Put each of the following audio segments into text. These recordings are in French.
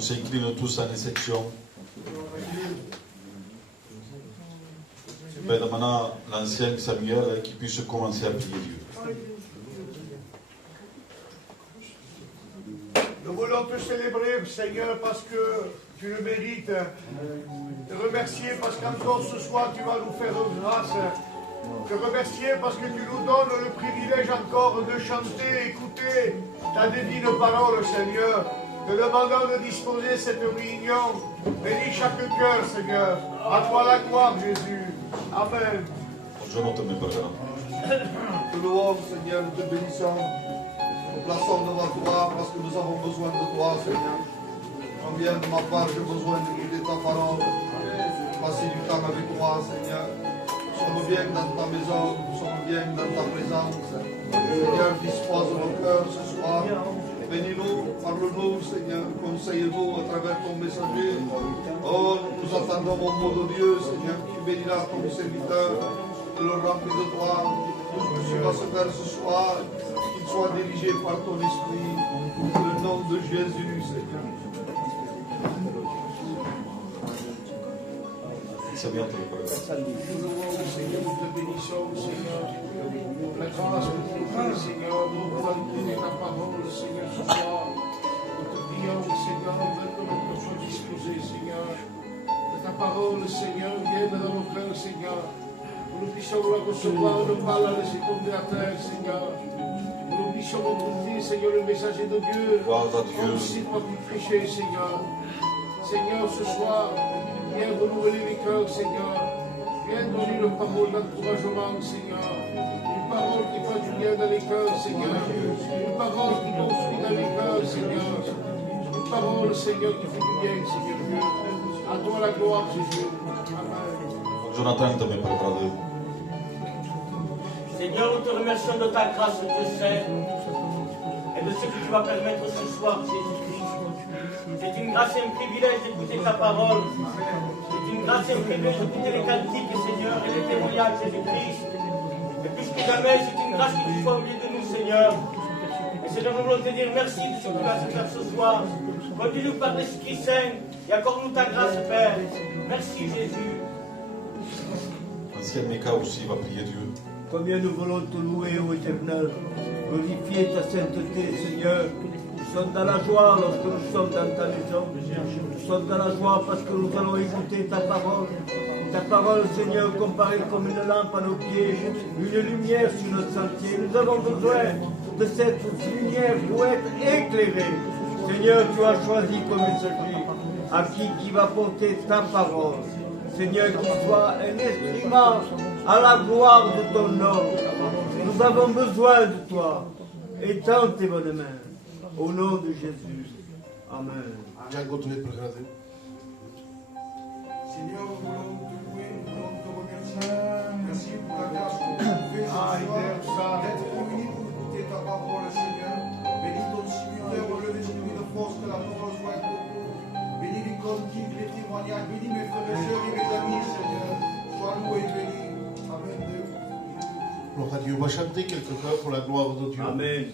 On s'incline tous en exception. Je vais demander à l'ancien Samuel qui puisse commencer à prier Dieu. Nous voulons te célébrer, Seigneur, parce que tu le mérites. Te remercier parce qu'encore ce soir, tu vas nous faire grâce. Te remercier parce que tu nous donnes le privilège encore de chanter, écouter ta divine parole, Seigneur. Te demandons de disposer cette réunion. Bénis chaque cœur, Seigneur. À toi la gloire, Jésus. Amen. Buongiorno te, Père. Te louons, Seigneur, nous te bénissons. Nous plaçons devant toi parce que nous avons besoin de toi, Seigneur. Combien de ma part j'ai besoin d'écouter ta parole. Passer du temps avec toi, Seigneur. Nous sommes bien dans ta maison, nous sommes bien dans ta présence. Seigneur, dispose nos cœurs ce soir. Bénis-nous, parle-nous, Seigneur, conseille-nous à travers ton messager. Oh, nous attendons au mot de Dieu, Seigneur, tu béniras ton serviteur, tu le remplis de toi. Tout ce que tu vas se faire ce soir, qu'il soit dirigé par ton esprit, dans le nom de Jésus, Seigneur. C'est bien, Père. Nous louons, Seigneur, nous te bénissons, Seigneur. La grâce que tu nous fais, Seigneur, nous validons ta parole, Seigneur, ce soir. Nous te prions, Seigneur, que notre soit disposé, Seigneur. Que ta parole, Seigneur, vienne dans nos cœurs, Seigneur. Que nous puissions la recevoir, ne pas la laisser tomber à terre, Seigneur. Que nous puissions écouter, Seigneur, le messager de Dieu. Comme si par du péché, Seigneur. Seigneur, ce soir, viens renouveler les cœurs, Seigneur. Viens donner une parole d'encouragement, Seigneur. Une parole qui fait du bien dans les cœurs, Seigneur. Une parole qui construit dans les cœurs, Seigneur. Une parole, Seigneur, qui fait du bien, Seigneur Dieu. À toi la gloire, Jésus. Amen. Jonathan te, Père Frère. Seigneur, nous te remercions de ta grâce, Dieu Saint, et de ce que tu vas permettre ce soir, Jésus-Christ. C'est une grâce et un privilège d'écouter ta parole. C'est une grâce et un privilège d'écouter les cantiques, Seigneur, et les témoignages, Jésus-Christ. Et plus que jamais, c'est une grâce que tu sois au milieu de nous, Seigneur. Et Seigneur, nous voulons te dire merci de ce que tu vas faire ce soir. Conduis-nous par l'Esprit Saint et accorde-nous ta grâce, Père. Merci, Jésus. L'ancien Mika aussi va prier Dieu. Combien nous voulons te louer, ô Éternel, glorifier ta sainteté, Seigneur. Nous sommes dans la joie lorsque nous sommes dans ta maison. Nous sommes dans la joie parce que nous allons écouter ta parole. Ta parole, Seigneur, comparée comme une lampe à nos pieds, une lumière sur notre sentier. Nous avons besoin de cette lumière pour être éclairés. Seigneur, tu as choisi comme messager à qui va porter ta parole. Seigneur, qu'il soit un instrument à la gloire de ton nom. Nous avons besoin de toi. Étends tes bonnes mains. Au nom de Jésus. Amen. Seigneur, nous voulons te louer, nous voulons te remercier. Merci pour la grâce que tu nous fais ce soir, d'être réunis pour écouter ta parole, Seigneur. Bénis ton serviteur, relevez sur lui de force, que la parole soit pour nous. Bénis les cantiques, les témoignages, bénis mes frères et sœurs et mes amis, Seigneur. Sois loué et béni. Amen. gloire à Dieu. On va chanter quelque part pour la gloire de Dieu. Amen.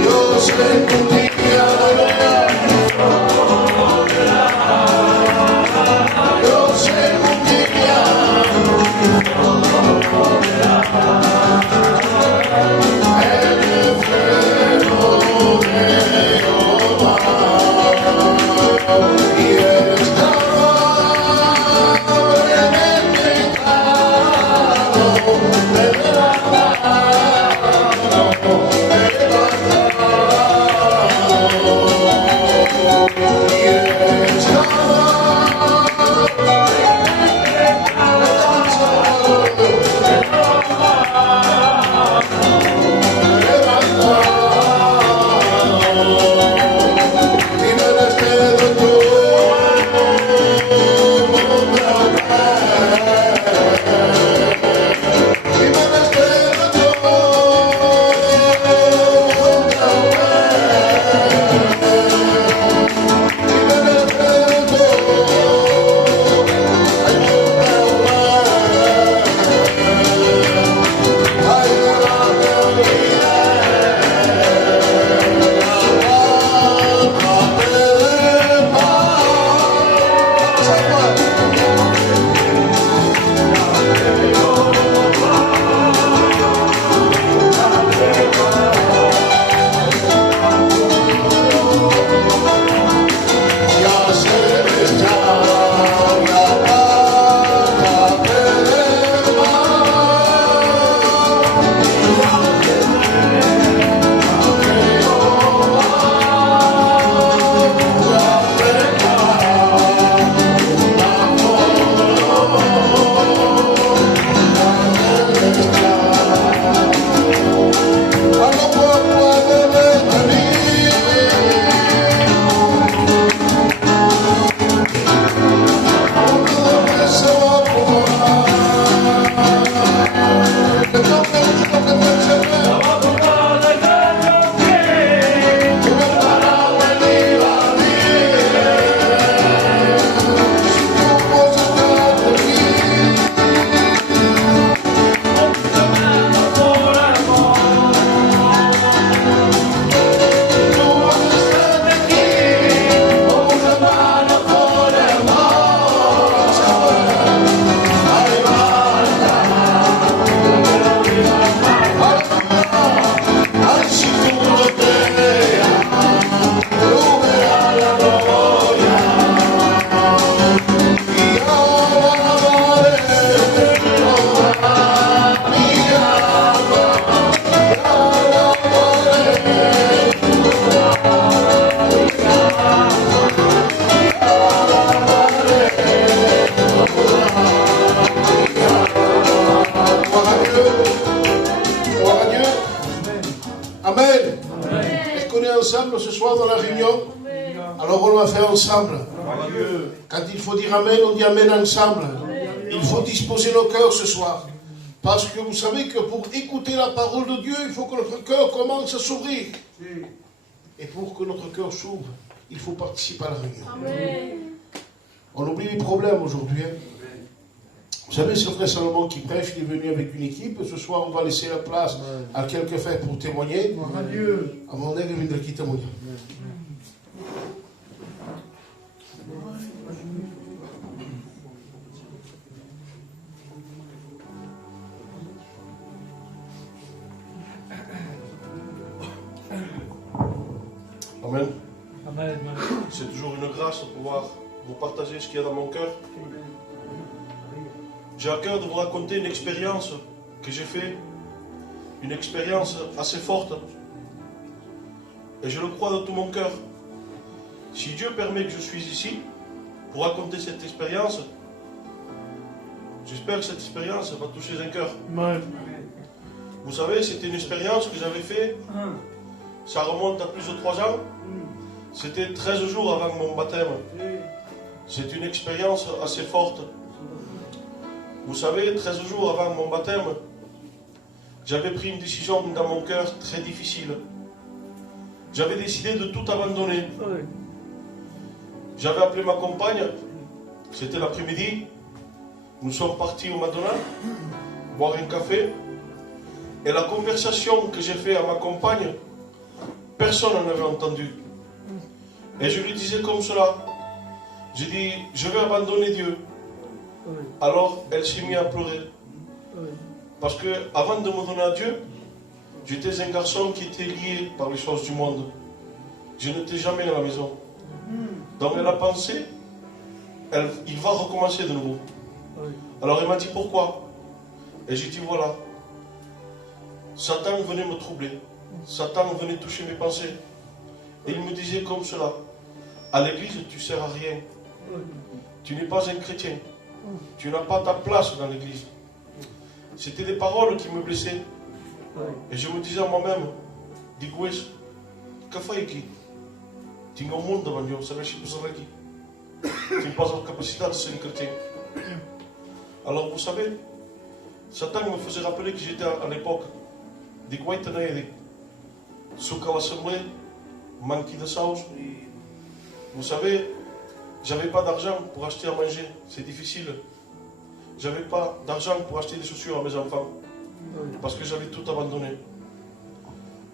Dios bendiga. la réunion? Alors on va faire ensemble. Quand il faut dire Amen, on dit Amen ensemble. Il faut disposer nos cœurs ce soir. Parce que vous savez que pour écouter la parole de Dieu, il faut que notre cœur commence à s'ouvrir. Et pour que notre cœur s'ouvre, il faut participer à la réunion. On oublie les problèmes aujourd'hui. Vous savez, c'est le frère Salomon qui prêche, il est venu avec une équipe. Ce soir, on va laisser la place à quelques frères pour témoigner. À mon aide, il viendra qui témoigne. Amen. C'est toujours une grâce de pouvoir vous partager ce qu'il y a dans mon cœur. J'ai à cœur de vous raconter une expérience que j'ai faite, une expérience assez forte. Et je le crois de tout mon cœur. Si Dieu permet que je suis ici pour raconter cette expérience, j'espère que cette expérience va toucher un cœur. Vous savez, c'était une expérience que j'avais faite, ça remonte à plus de 3 ans. C'était 13 jours avant mon baptême. C'est une expérience assez forte. Vous savez, 13 jours avant mon baptême, j'avais pris une décision dans mon cœur très difficile. J'avais décidé de tout abandonner. J'avais appelé ma compagne, c'était l'après-midi. Nous sommes partis au Madonna, boire un café. Et la conversation que j'ai faite à ma compagne, personne n'en avait entendu. Et je lui disais comme cela. J'ai dit, je vais abandonner Dieu. Alors elle s'est mise à pleurer. Parce que avant de me donner à Dieu, j'étais un garçon qui était lié par les choses du monde. Je n'étais jamais à la maison. Donc elle a pensé, il va recommencer de nouveau. Alors elle m'a dit pourquoi? Et j'ai dit voilà, Satan venait me troubler. Satan venait toucher mes pensées. Et il me disait comme cela, à l'église tu ne sers à rien. Tu n'es pas un chrétien. Tu n'as pas ta place dans l'église. C'était des paroles qui me blessaient. Et je me disais à moi-même, digo isso, que foi aqui? Tinha um mundo devant Dieu, sabes que pessoa aqui? Tinha pas la capacité de ser un chrétien. Alors vous savez, Satan me faisait rappeler que j'étais à l'époque, digo aí tenho sous l'assemblée, manque de sauce. Vous savez, j'avais pas d'argent pour acheter à manger, c'est difficile. J'avais pas d'argent pour acheter des chaussures à mes enfants, parce que j'avais tout abandonné.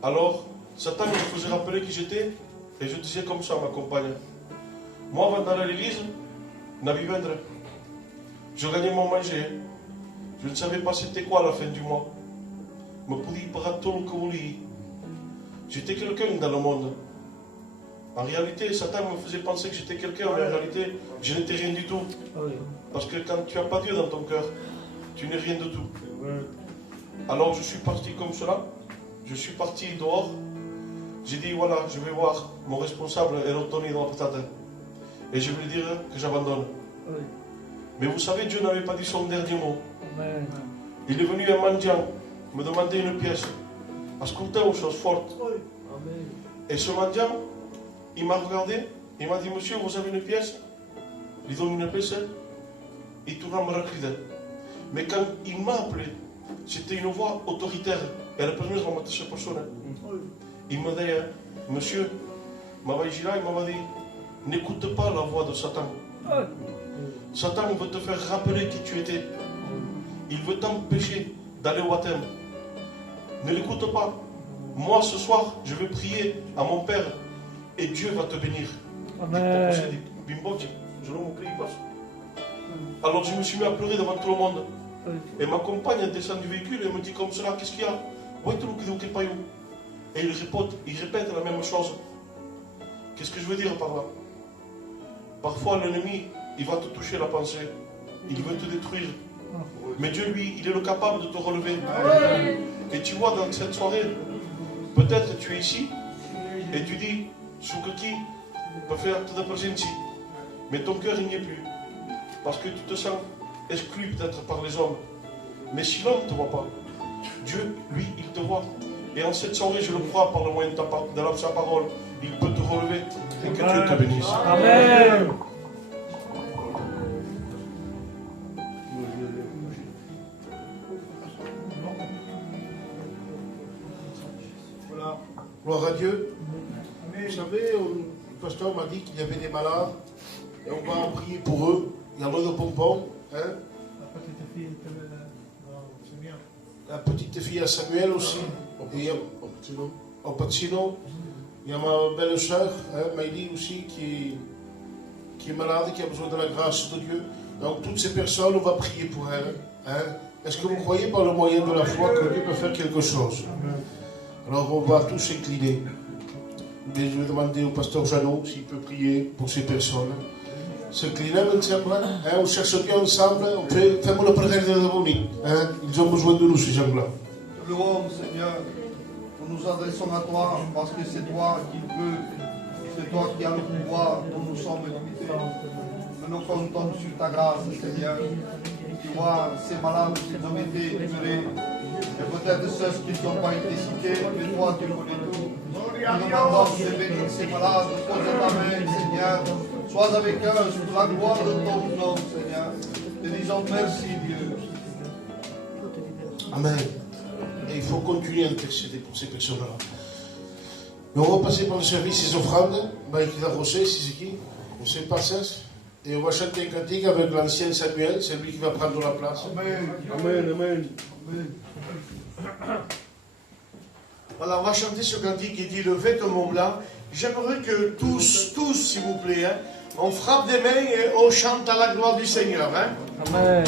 Alors, Satan me faisait rappeler qui j'étais, et je disais comme ça à ma compagne. Moi, avant d'aller à l'église, n'avais vendre. Je gagnais mon manger. Je ne savais pas c'était quoi à la fin du mois. Me podia pagar tout le que voulais. J'étais quelqu'un dans le monde. En réalité, Satan me faisait penser que j'étais quelqu'un, mais en réalité, je n'étais rien du tout. Parce que quand tu n'as pas Dieu dans ton cœur, tu n'es rien du tout. Alors je suis parti comme cela. Je suis parti dehors. J'ai dit, voilà, je vais voir mon responsable et l'autonomie dans la patate. Et je vais lui dire que j'abandonne. Mais vous savez, Dieu n'avait pas dit son dernier mot. Il est venu un mendiant me demander une pièce. Ascoltez aux choses fortes. Et ce mendiant, il m'a regardé, il m'a dit, monsieur, vous avez une pièce? Il donne une pièce, il tourne à me regarder. Mais quand il m'a appelé, c'était une voix autoritaire. Et la première fois, je cette personne. Il m'a dit, monsieur, il m'a dit, n'écoute pas la voix de Satan. Satan veut te faire rappeler qui tu étais. Il veut t'empêcher d'aller au baptême. Ne l'écoute pas. Moi, ce soir, je vais prier à mon Père et Dieu va te bénir. Amen. Alors je me suis mis à pleurer devant tout le monde. Et ma compagne descend du véhicule et me dit comme cela, qu'est-ce qu'il y a? Et il répète la même chose. Qu'est-ce que je veux dire par là? Parfois l'ennemi, il va te toucher la pensée. Il veut te détruire. Mais Dieu, lui, il est le capable de te relever. Et tu vois, dans cette soirée, peut-être tu es ici et tu dis, Soukaki peut faire toute la présence, mais ton cœur il n'y est plus. Parce que tu te sens exclu peut-être par les hommes. Mais si l'homme ne te voit pas, Dieu, lui, il te voit. Et en cette soirée, je le crois par le moyen de sa parole, il peut te relever. Et que Dieu te bénisse. Amen. Voilà. Gloire à Dieu. Vous savez, le pasteur m'a dit qu'il y avait des malades. Et on va prier pour eux. Il y a de pompons. Hein? La petite fille à Samuel aussi. Et au Pacino. Il y a ma belle soeur, Maïli aussi, qui est malade, qui a besoin de la grâce de Dieu. Donc toutes ces personnes, on va prier pour elles. Hein? Est-ce que vous croyez par le moyen de la foi que Dieu peut faire quelque chose? Alors on va tous s'incliner. Je vais demander au pasteur Jeannot s'il peut prier pour ces personnes. S'incliner ensemble, hein? On cherche Dieu ensemble, on fait le prière de Boni. Hein? Ils ont besoin de nous, ces gens-là. Te louons, Seigneur. Nous nous adressons à toi parce que c'est toi qui peux, c'est toi qui as le pouvoir dont nous sommes limités. Nous nous comptons sur ta grâce, Seigneur. Tu vois ces malades qui ont été épurés, et peut-être ceux qui n'ont pas été cités, mais toi tu connais tout. Nous demandons de bénir ces malades, pose ta main, Seigneur. Sois avec eux sous la gloire de ton nom, Seigneur. Te disons merci, Dieu. Amen. Et il faut continuer à intercéder pour ces personnes-là. Mais on va passer par le service des offrandes. Il a Rosé, c'est qui? On sait pas ça. Et on va chanter un cantique avec l'ancien Samuel, c'est lui qui va prendre la place. Amen. Amen. Amen. Amen. Voilà, on va chanter ce cantique qui dit le vêtement blanc. J'aimerais que tous, s'il vous plaît, hein, on frappe des mains et on chante à la gloire du Seigneur. Hein. Amen.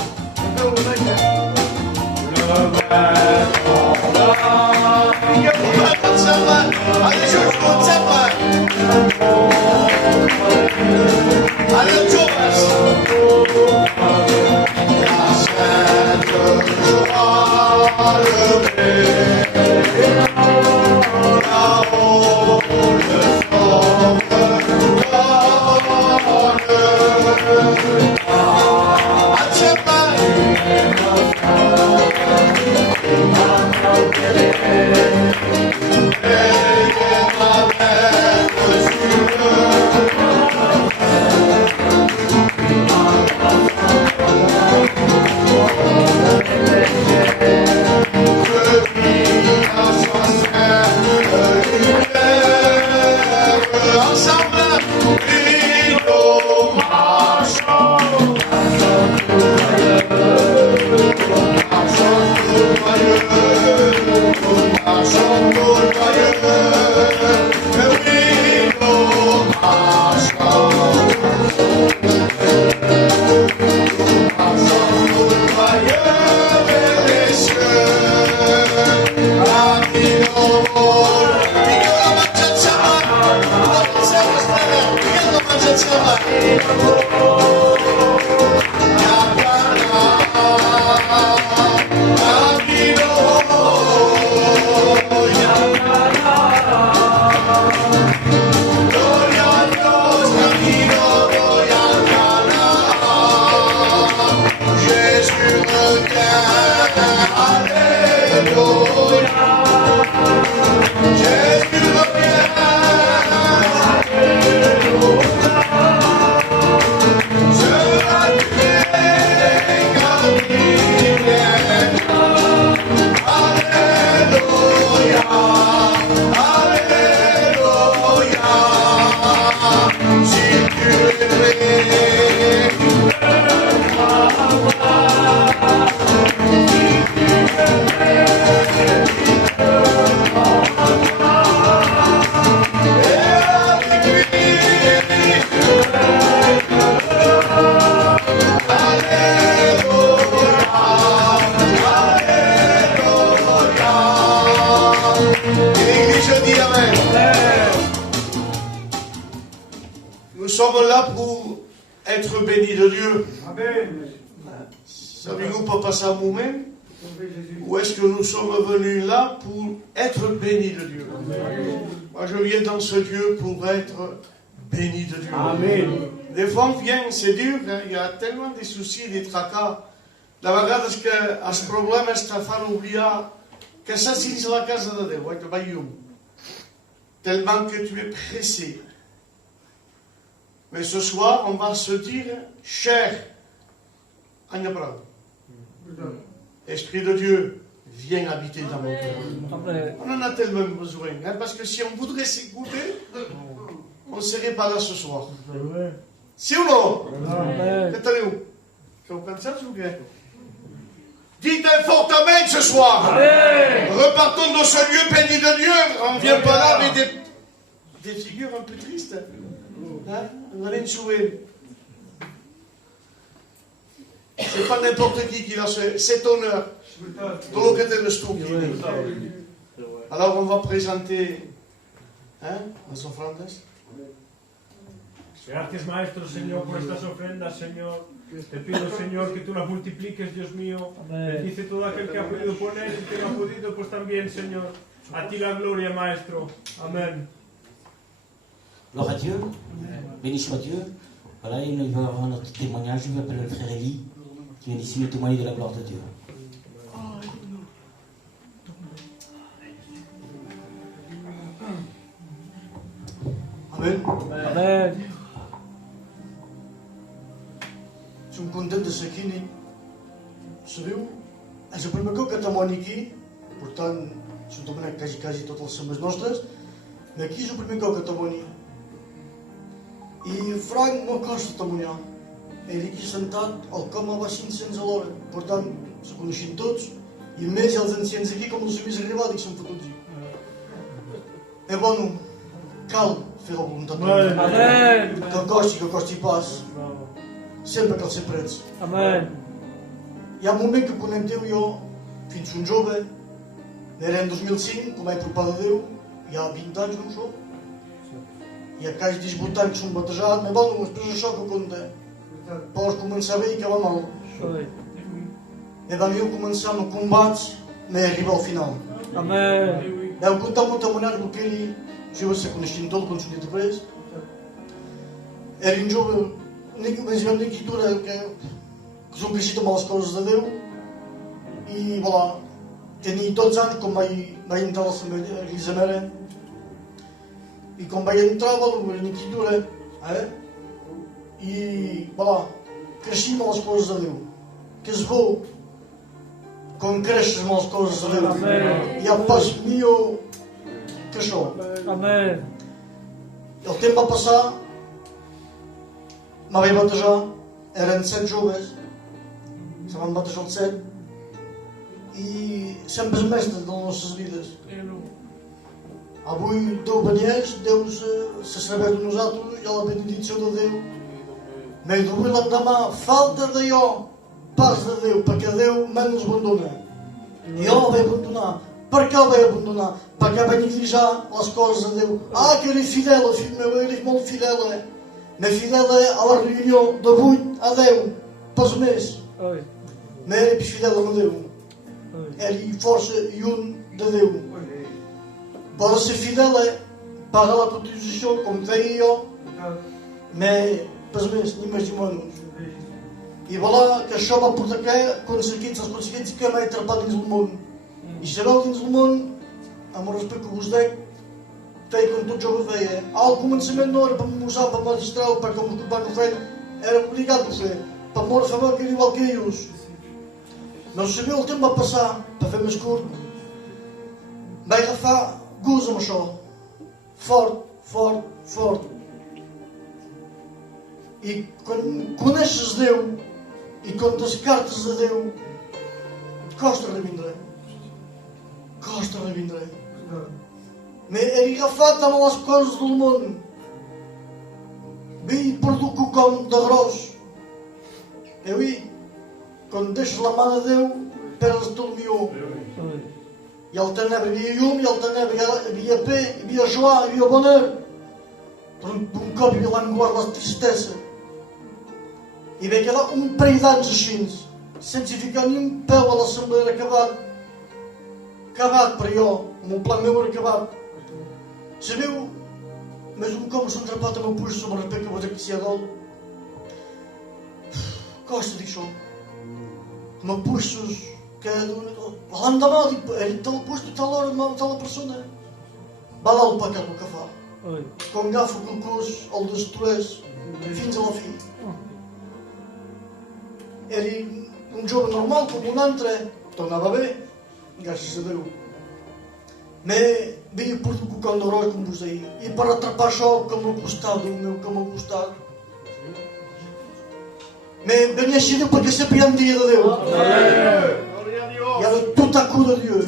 Nous sommes là pour être bénis de Dieu. Savez-vous pas ça vous-même? Ou est-ce que nous sommes venus là pour être bénis de Dieu? Moi je viens dans ce Dieu pour être béni de Dieu. Amen. Des fois on vient, c'est dur, hein? Il y a tellement de soucis, de tracas. La vegades que els problemes te fan oblidar que estàs dins la casa de Déu, que va llum. tellement que tu es pressé. Mais ce soir, on va se dire, cher Agnabra, Esprit de Dieu, viens habiter dans mon cœur. On en a tellement besoin, hein, parce que si on voudrait s'écouter, on ne serait pas là ce soir. Si ou non? Qu'est-ce que vous pensez, s'il vous plaît? Dites un fort amen ce soir. Amen. Repartons dans ce lieu béni de Dieu. On ne vient pas là avec des figures un peu tristes. Hein? Vous allez me jouer. C'est pas n'importe qui a cet honneur. Dans le côté de Stouk. Alors on va présenter. Hein? Las ofrendas. Gracias, Maestro, Señor, por estas ofrendas, Señor. Te pido, Señor, que tú las multipliques, Dios mío. Bendice todo aquel que ha podido poner y que no ha podido, pues también, Señor. A ti la gloria, Maestro. Amén. Gloire à Dieu. Béni soit Dieu. Voilà, il va y avoir notre témoignage. Je m'appelle le frère Elie, qui vient ici nous témoigner de la gloire de Dieu. Amen. Amen. Som content de ser aquí. Sabeu? És el primer cop que estem aquí. Per tant, s'ho demanem quasi totes les setmanes nostres. I aquí és el primer cop que estem aquí. I Frank no costa testimoniar. Era aquí sentat, el com va 500 a l'hora. Per tant, se coneixen tots. I a més, els ancians aquí, com els havies arribat, i s'han fotut. E bueno, cal fer la voluntat de Déu. Amen. Que costi pas. Sempre cal ser prets. Amen. Hi ha un moment que conec Déu jo, fins un jove, era en 2005, com vaig apropar de Déu, hi ha 20 anys, no això? Hi ha quasi 18 anys que som batejat, però bueno, després això que compta. Pots començar bé i acabar mal. Vam jo començar amb combats, però arribar al final. Amen. Vam comptar molt amb un arbre que ell, jo se coneixien tot, com s'ho després. Era un jove, més gran d'equitura, que s'ho creixit amb les coses de Déu. I, voilà, tenia 12 anys quan vaig entrar a l'Isabela. I quan vaig entrar, bueno, era una equitura, I, voilà, creixim amb les coses de Déu. Que és bo, quan creixes amb les coses de Déu. Hi ha pas millor que això. Amen. El temps va passar, me vaig batejar, eren 7 joves, se van batejar els 7, i sempre és mestre de les nostres vides. Avui Déu venies, Déu se serveix de nosaltres, hi ha la benedicció de Déu. Mentre avui l'endemà, falta d'allò, pas de Déu, perquè Déu mai no ens abandona. Jo el vaig abandonar. Per què el vaig abandonar? Perquè vaig neglijar les coses de Déu. Ah, que era fidel, fill meu, eres molt fidel. Me fidel a la reunió de 8 a 10, pas més. Me era fidel a Déu. Era força i un de Déu. Pots ser fidel, pagar la contribució, com deia jo, però pas més, ni més ni menys. I voilà, que això va portar les conseqüències que m'he atrapat dins el món. I sabeu dins el món, amb el respecte que us dic, feia com tot jove feia. Al començament no era per m'usar, per magistrar, perquè com us van fer, era obligat a fer, per mort fer que era igual que ells. No sabeu, el temps va passar, per fer més curt, vaig agafar gust amb això, fort, fort, fort. I quan coneixes Déu i quan descartes de Déu, costa revindre. Costa revindre. M'he agafat amb les coses del món. M'he perdut quelcom de gros. I avui, quan deixes la mà de Déu, perds tot el millor. I al tenebra hi havia llum, i al tenebra hi havia pe, hi havia joie, hi havia bonheur. Però un cop hi havia l'angoix, la tristesa. I vaig quedar un parell d'anys així, sense ficar ni un peu a l'assemblea, era acabat. Acabat per jo, amb un plan meu era acabat. Sabeu, més un cop s'ha entrapat amb el puix sobre el respecte que vos aquí a dalt. Costa dir això. Amb el puixos que l'endemà, dic, era tal puix, tal hora, tal la persona. val el pecat el que fa. Quan agafa el cos, el destrueix fins a la fi. Era un jove normal com un altre, tornava bé, gràcies a Déu. Me havia perdut un cant d'heroi, com vos deia, i per atrapar això que m'ha costat, Déu meu, que m'ha costat. Me venia així Déu perquè sempre hi ha un dia de Déu. I ara tot a cura de Déu.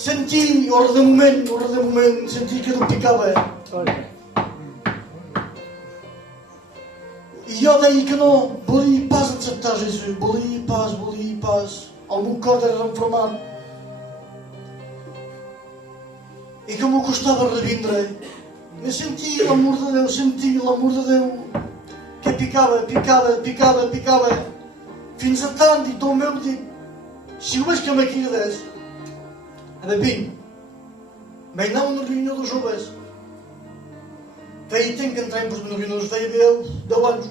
Sentí, hora de moment, sentí que no picava. I jo deia que no, volia pas acceptar Jesús, volia pas. El meu cor era enfermat. I que m'ho costava revindre. Me sentia l'amor de Déu, que picava. Fins a tant, i tot meu dic, si ho veig que m'hi quedes, ara vinc. Vaig anar a una reunió de joves. Feia temps que entràvem per una reunió, feia 10 anys.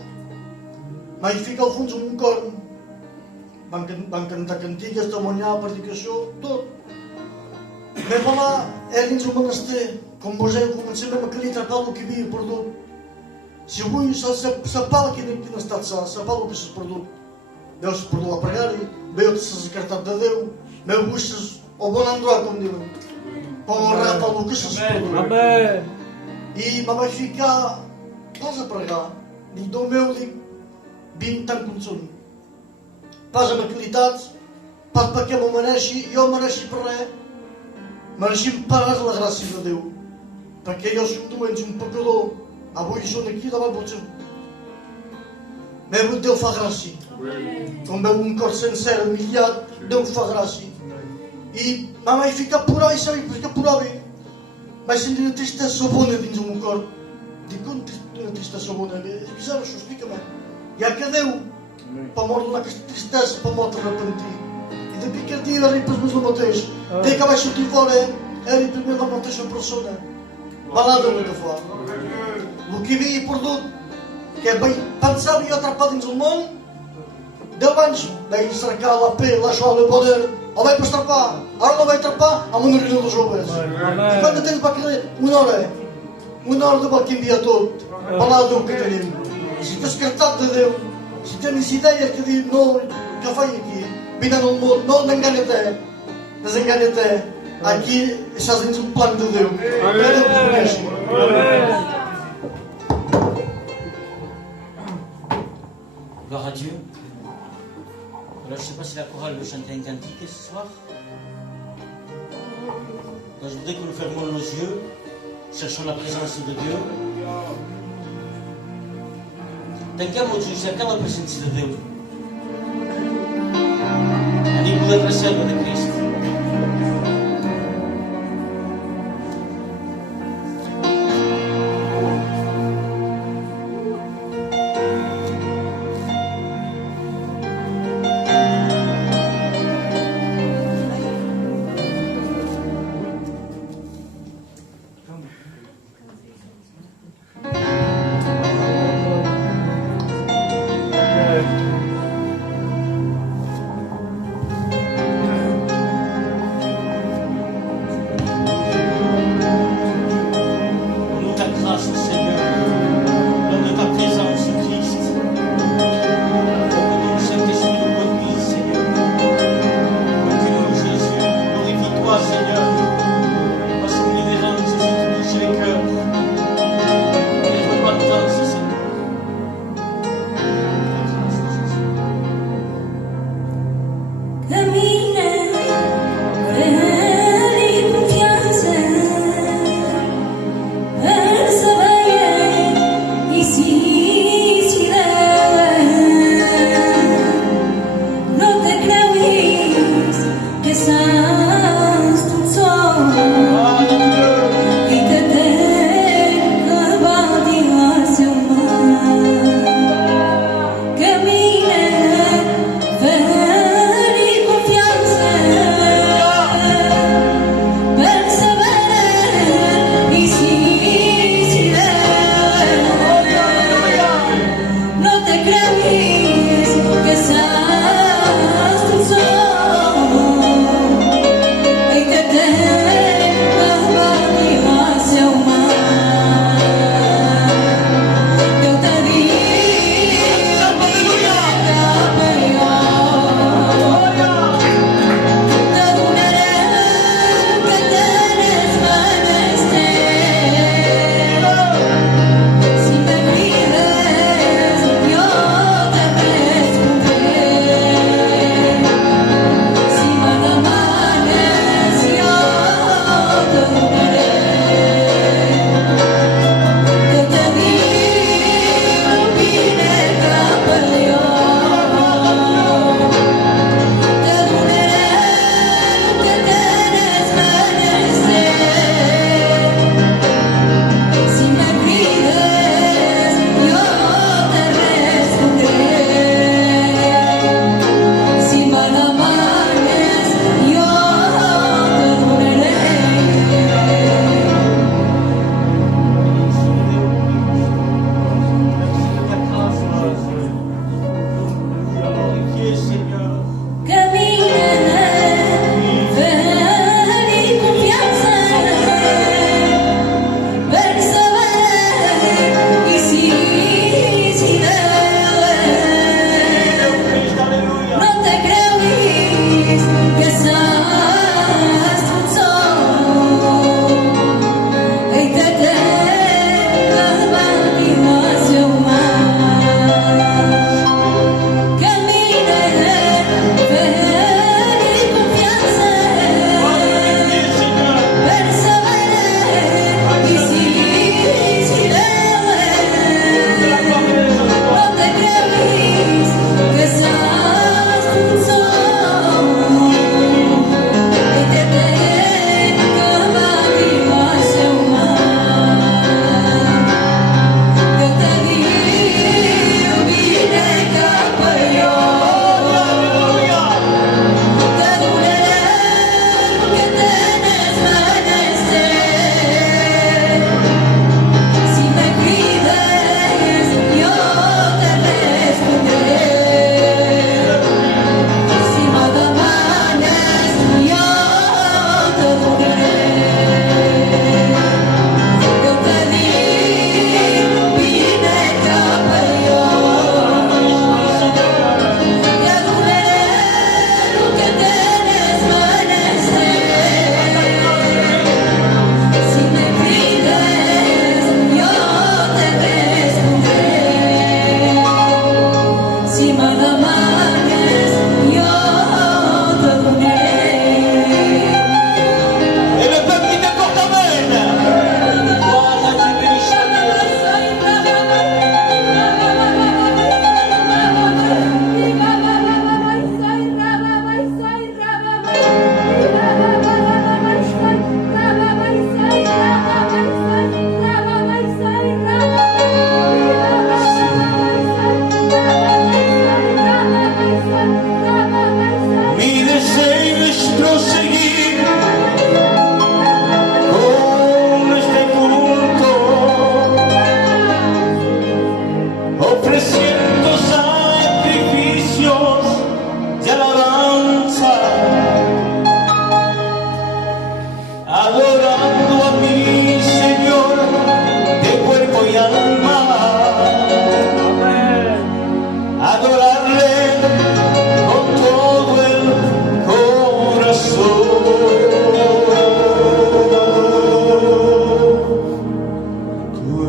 Vaig ficar al fons en un corn. Van cantar cantilles, testimoniar, predicació, tot. Vam anar, era dins un monestir. Com veieu, comencem a calir atrapar el que havia perdut. Si avui s'apala quin ha estat s'apala el que s'ha perdut. Veus perdut la pregària, veus la secretat de Déu, veus el bon endroit, com diuen. Com el rapa el que s'ha perdut. I me vaig ficar, pas a pregar. Dic, Déu meu, dic, vinc tant com són. Pas amb aquilitats, pas perquè m'ho mereixi, jo mereixi per res. Mereixim pas la gràcia de Déu. Perquè jo soc dolent, soc un pecador. Avui són aquí davant potser. Meu Déu fa gràcia. Com veu un cor sencer, humiliat, Déu fa gràcia. I me vaig ficar a plorar i sabia per què plorava. Vaig sentir una tristesa bona dins el meu cor. Dic, com una tristesa bona? És bizarre això, explica-me. Ja que Déu, per mort d'aquesta tristesa, per mort arrepentir. I de aquell dia era més el mateix. Des que vaig sortir fora, era primer la mateixa persona. Balada el que fa. El que havia perdut, que vaig pensar havia atrapat dins el món, 10 anys vaig cercar la pe, la joia, el poder, el vaig atrapar. Ara la vaig atrapar amb una reunió de joves. I quant de temps va quedar? Una hora de va canviar tot. Balada el que tenim. Si t'has cartat de Déu, si tens idees que dius, no, què faig aquí? Vine al món, no, desenganya-te. Aquí estàs dins un plan de Déu. Que Déu us coneixi. Gloire à Dieu. Alors, je ne sais pas si la chorale veut chanter un cantique ce soir. Alors, je voudrais que nous fermions nos yeux, cherchons la présence de Dieu. Tanquem els ulls, cercant la presència de Déu. A ningú de reserva de Crist.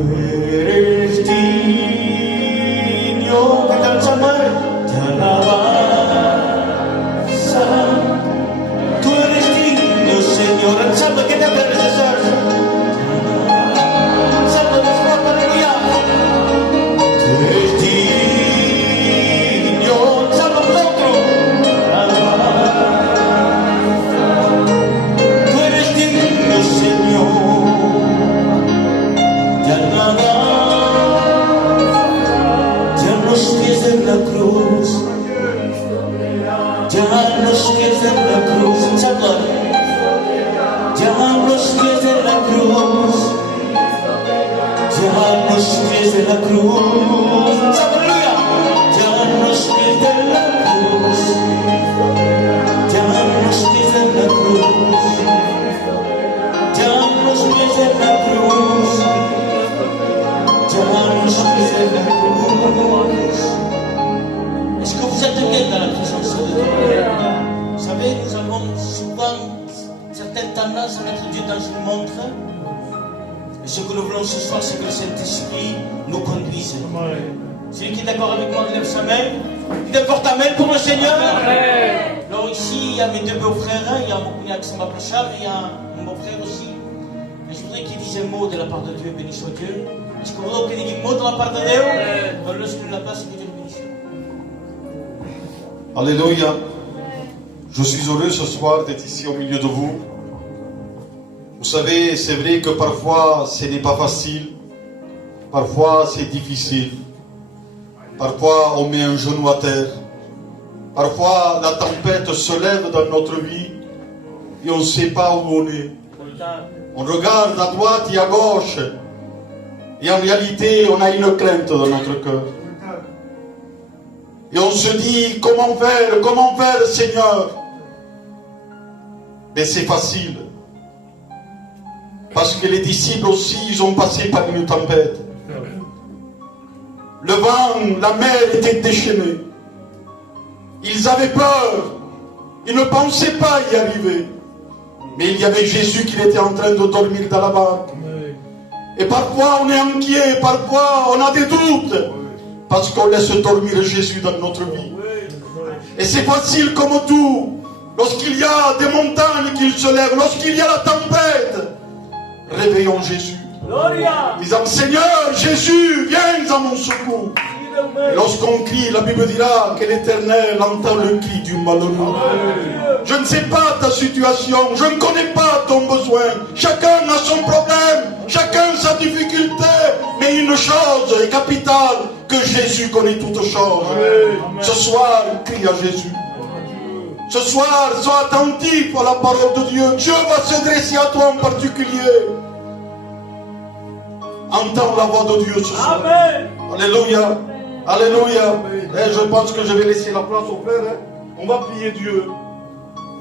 eres digno de tanta alabanza. Tú eres digno, Señor. El santo que te atreves a ser. Santo de Dios, aleluya. Tú eres digno, santo nosotros. Tú eres digno, Señor. Ya nada, ya los pies de la cruz, ya los pies de la cruz, Santo, ya los pies de la cruz, ya los pies de la cruz, aleluya, ya los pies de la cruz, ya los pies de la cruz, ya los pies de la cruz. Est-ce que vous êtes bien dans la présence de Dieu? Vous savez, nous avons souvent certaines tendances à mettre Dieu dans une montre. Et ce que nous voulons ce soir, c'est que le Saint-Esprit nous conduise. Celui qui est d'accord avec moi, lève sa main. Il porte ta main pour le Seigneur. Alors ici, il y a mes deux beaux-frères. Il y a Alexandre Bachar et il y a mon beau-frère aussi. Et je voudrais qu'il dise un mot de la part de Dieu, béni soit Dieu. Est-ce que vous voulez qu'il dise un mot de la part de Dieu? Donne-le sur la place et que Dieu le bénisse. Alléluia. Je suis heureux ce soir d'être ici au milieu de vous. Vous savez, c'est vrai que parfois ce n'est pas facile. Parfois c'est difficile. Parfois on met un genou à terre. Parfois la tempête se lève dans notre vie et on ne sait pas où on est. On regarde à droite et à gauche et en réalité on a une crainte dans notre cœur. Et on se dit comment faire Seigneur? Mais c'est facile. Parce que les disciples aussi, ils ont passé par une tempête. Le vent, la mer était déchaînée. Ils avaient peur. Ils ne pensaient pas y arriver. Mais il y avait Jésus qui était en train de dormir dans la barque. Et parfois on est inquiet, parfois on a des doutes. Parce qu'on laisse dormir Jésus dans notre vie. Et c'est facile comme tout. Lorsqu'il y a des montagnes qui se lèvent, lorsqu'il y a la tempête, réveillons Jésus. Disons, Seigneur, Jésus, viens à mon secours. Et lorsqu'on crie, la Bible dira que l'Éternel entend le cri du malheureux. Je ne sais pas ta situation, je ne connais pas ton besoin. Chacun a son problème, chacun sa difficulté. Mais une chose est capitale, que Jésus connaît toutes choses. Ce soir, crie à Jésus. Ce soir, sois attentif à la parole de Dieu. Dieu va se dresser à toi en particulier. Entends la voix de Dieu ce soir. Alléluia. Alléluia. Et je pense que je vais laisser la place au frère. On va prier Dieu.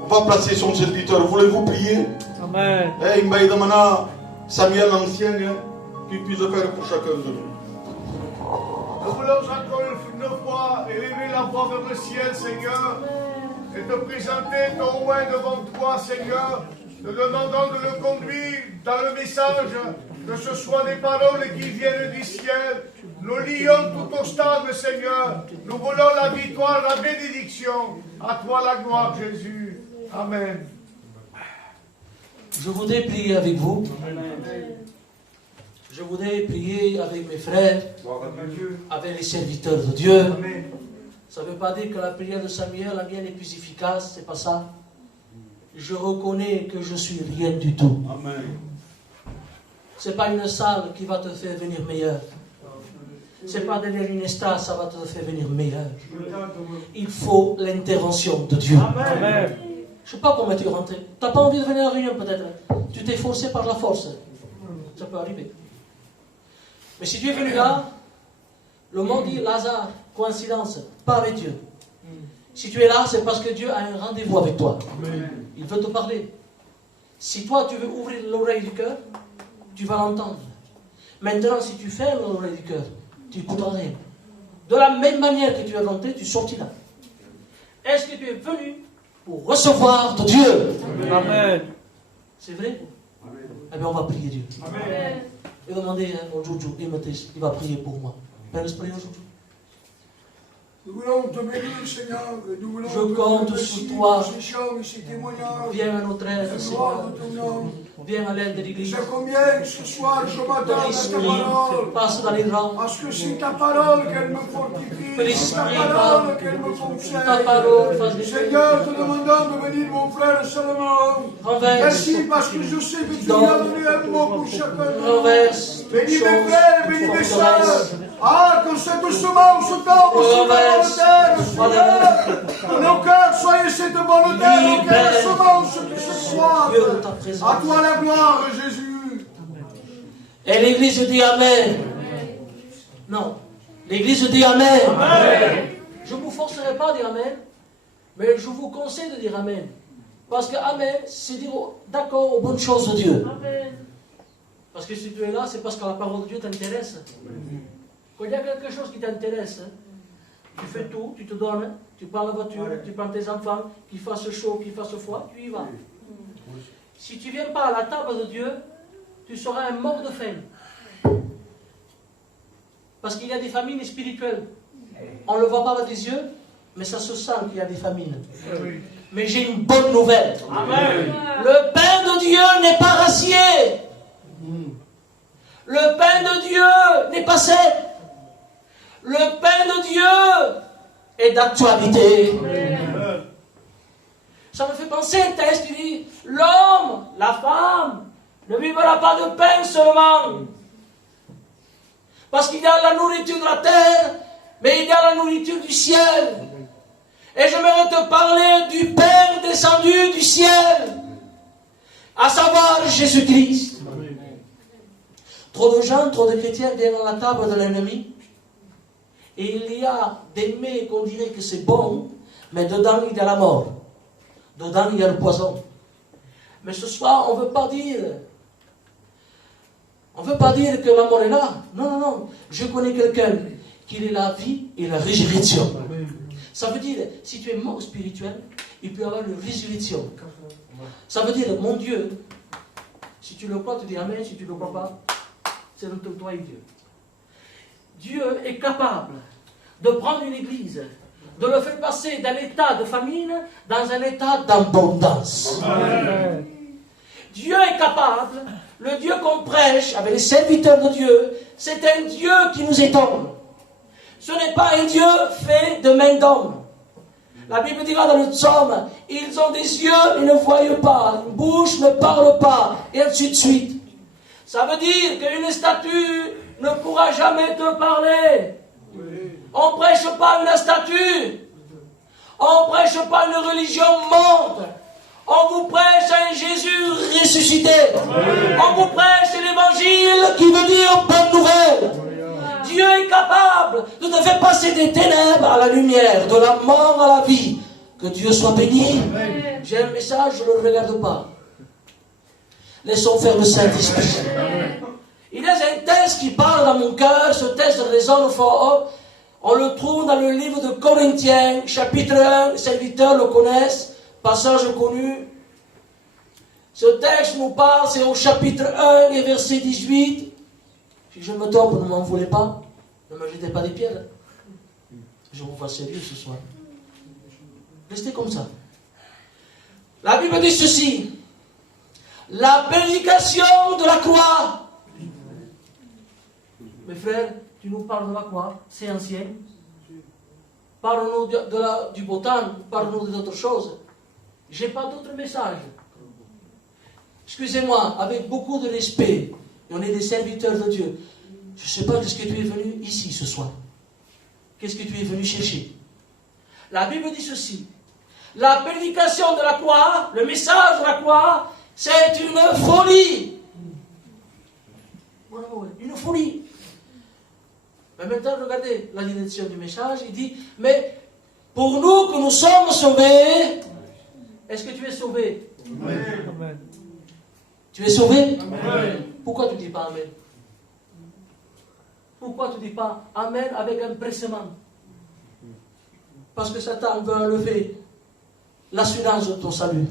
On va placer son serviteur. Voulez-vous prier? Amen. Et il m'a demandé Samuel l'ancien qui puisse faire pour chacun de nous. Nous voulons encore une fois élever la voix vers le ciel, Seigneur, et te présenter ton oint devant toi, Seigneur, te demandant de le conduire dans le message, que ce soit des paroles qui viennent du ciel. Nous lions tout obstacle, Seigneur. Nous voulons la victoire, la bénédiction. À toi la gloire, Jésus. Amen. Je voudrais prier avec vous. Je voudrais prier avec mes frères, avec les serviteurs de Dieu. Ça ne veut pas dire que la prière de Samuel, la mienne, est plus efficace, c'est pas ça. Je reconnais que je suis rien du tout. Ce n'est pas une salle qui va te faire venir meilleur. Ce n'est pas derrière une star, ça va te faire venir meilleur. Il faut l'intervention de Dieu. Amen. Je ne sais pas comment tu es rentré. Tu n'as pas envie de venir à la réunion peut-être. Tu t'es forcé par la force. Ça peut arriver. Mais si tu es venu là, le monde dit Lazare, coïncidence, pas avec Dieu. Si tu es là, c'est parce que Dieu a un rendez-vous avec toi. Il veut te parler. Si toi, tu veux ouvrir l'oreille du cœur, tu vas l'entendre. Maintenant, si tu fermes l'oreille du cœur, tu n'écouteras rien. De la même manière que tu es rentré, tu sortiras. Est-ce que tu es venu pour recevoir de Dieu? Amen. C'est vrai? Eh bien, on va prier Dieu. Amen. et demandez au Joujou, il va prier pour moi. Père Esprit, au Joujou. Nous voulons te bénir, Seigneur. Nous voulons Je compte sur toi. Ces témoignages. Viens à notre aide, Seigneur. Viens à l'aide de l'Église. C'est combien ce soir je m'attends à ta parole. Passe dans les rangs. Parce que c'est ta parole qu'elle me fortifie. Que C'est ta l'Esprit parole qu'elle me conseille. ta parole fasse des Seigneur, te demandons de bénir mon frère Salomon. Renverse. Merci parce que je sais que tu as donné un mot pour chacun de nous. Renverse. Bénis mes frères, bénis mes sœurs. Ah, que cette semence tombe sur la bonne terre, Seigneur. Que nos cœurs soient cette bonne terre, que la semence qui se croise. À toi la gloire, Jésus. Et l'Église dit Amen. Non. L'Église dit Amen. Je ne vous forcerai pas à dire Amen, mais je vous conseille de dire Amen. Parce que Amen, c'est dire d'accord aux bonnes choses de Dieu. Parce que si tu es là, c'est parce que la parole de Dieu t'intéresse. Quand il y a quelque chose qui t'intéresse, tu fais tout, tu te donnes, tu prends la voiture, tu prends tes enfants, qu'il fasse chaud, qu'il fasse froid, tu y vas. Si tu ne viens pas à la table de Dieu, tu seras un mort de faim. Parce qu'il y a des famines spirituelles. On ne le voit pas avec les yeux, mais ça se sent qu'il y a des famines. Mais j'ai une bonne nouvelle. Amen. Le pain de Dieu n'est pas racié. Le pain de Dieu n'est pas sec. Le pain de Dieu est d'actualité. Ça me fait penser à un texte qui dit, l'homme, la femme, ne vivra pas de pain seulement. Parce qu'il y a la nourriture de la terre, mais il y a la nourriture du ciel. Et j'aimerais te parler du Père descendu du ciel, à savoir Jésus-Christ. Trop de gens, trop de chrétiens viennent à la table de l'ennemi, et il y a des mets qu'on dirait que c'est bon, mais dedans il y a la mort. Dedans il y a le poison. Mais ce soir, on ne veut pas dire que la mort est là. Non, non, non. Je connais quelqu'un qui est la vie et la résurrection. Ça veut dire, si tu es mort spirituel, il peut y avoir une résurrection. Ça veut dire, mon Dieu, si tu le crois, tu dis Amen. Si tu ne le crois pas, c'est entre toi et Dieu. Dieu est capable de prendre une église, de le faire passer d'un état de famine dans un état d'abondance. Dieu est capable. Le Dieu qu'on prêche avec les serviteurs de Dieu, c'est un Dieu qui nous étonne. Ce n'est pas un Dieu fait de main d'homme. La Bible dira dans le psaume, ils ont des yeux, ils ne voient pas, une bouche ne parle pas, et ainsi de suite. Ça veut dire qu'une statue ne pourra jamais te parler. On ne prêche pas une statue. On ne prêche pas une religion morte. On vous prêche un Jésus ressuscité. On vous prêche l'évangile qui veut dire bonne nouvelle. Dieu est capable de te faire passer des ténèbres à la lumière, de la mort à la vie. Que Dieu soit béni. J'ai un message, je ne le regarde pas. Laissons faire le Saint-Esprit. Il y a un texte qui parle dans mon cœur, ce texte résonne fort. On le trouve dans le livre de Corinthiens, chapitre 1, les serviteurs le connaissent, passage connu. Ce texte nous parle, c'est au chapitre 1 et verset 18. Si je me trompe, ne m'en voulez pas. Ne me jetez pas des pierres. Je vous vois sérieux ce soir. Restez comme ça. La Bible dit ceci. La prédication de la croix. Mes frères, tu nous parles de la croix, c'est ancien. Parle-nous du beau temps, parle-nous d'autres choses. Je n'ai pas d'autre message. Excusez-moi, avec beaucoup de respect, on est des serviteurs de Dieu. Je ne sais pas ce que tu es venu ici ce soir. Qu'est-ce que tu es venu chercher? La Bible dit ceci. La prédication de la croix, le message de la croix, c'est une folie. Une folie. Mais maintenant, regardez la direction du message. Il dit, mais pour nous que nous sommes sauvés, est-ce que tu es sauvé? Amen. Tu es sauvé? Amen. Pourquoi tu ne dis pas Amen? Pourquoi tu ne dis pas Amen avec un pressement? Parce que Satan veut enlever l'assurance de ton salut.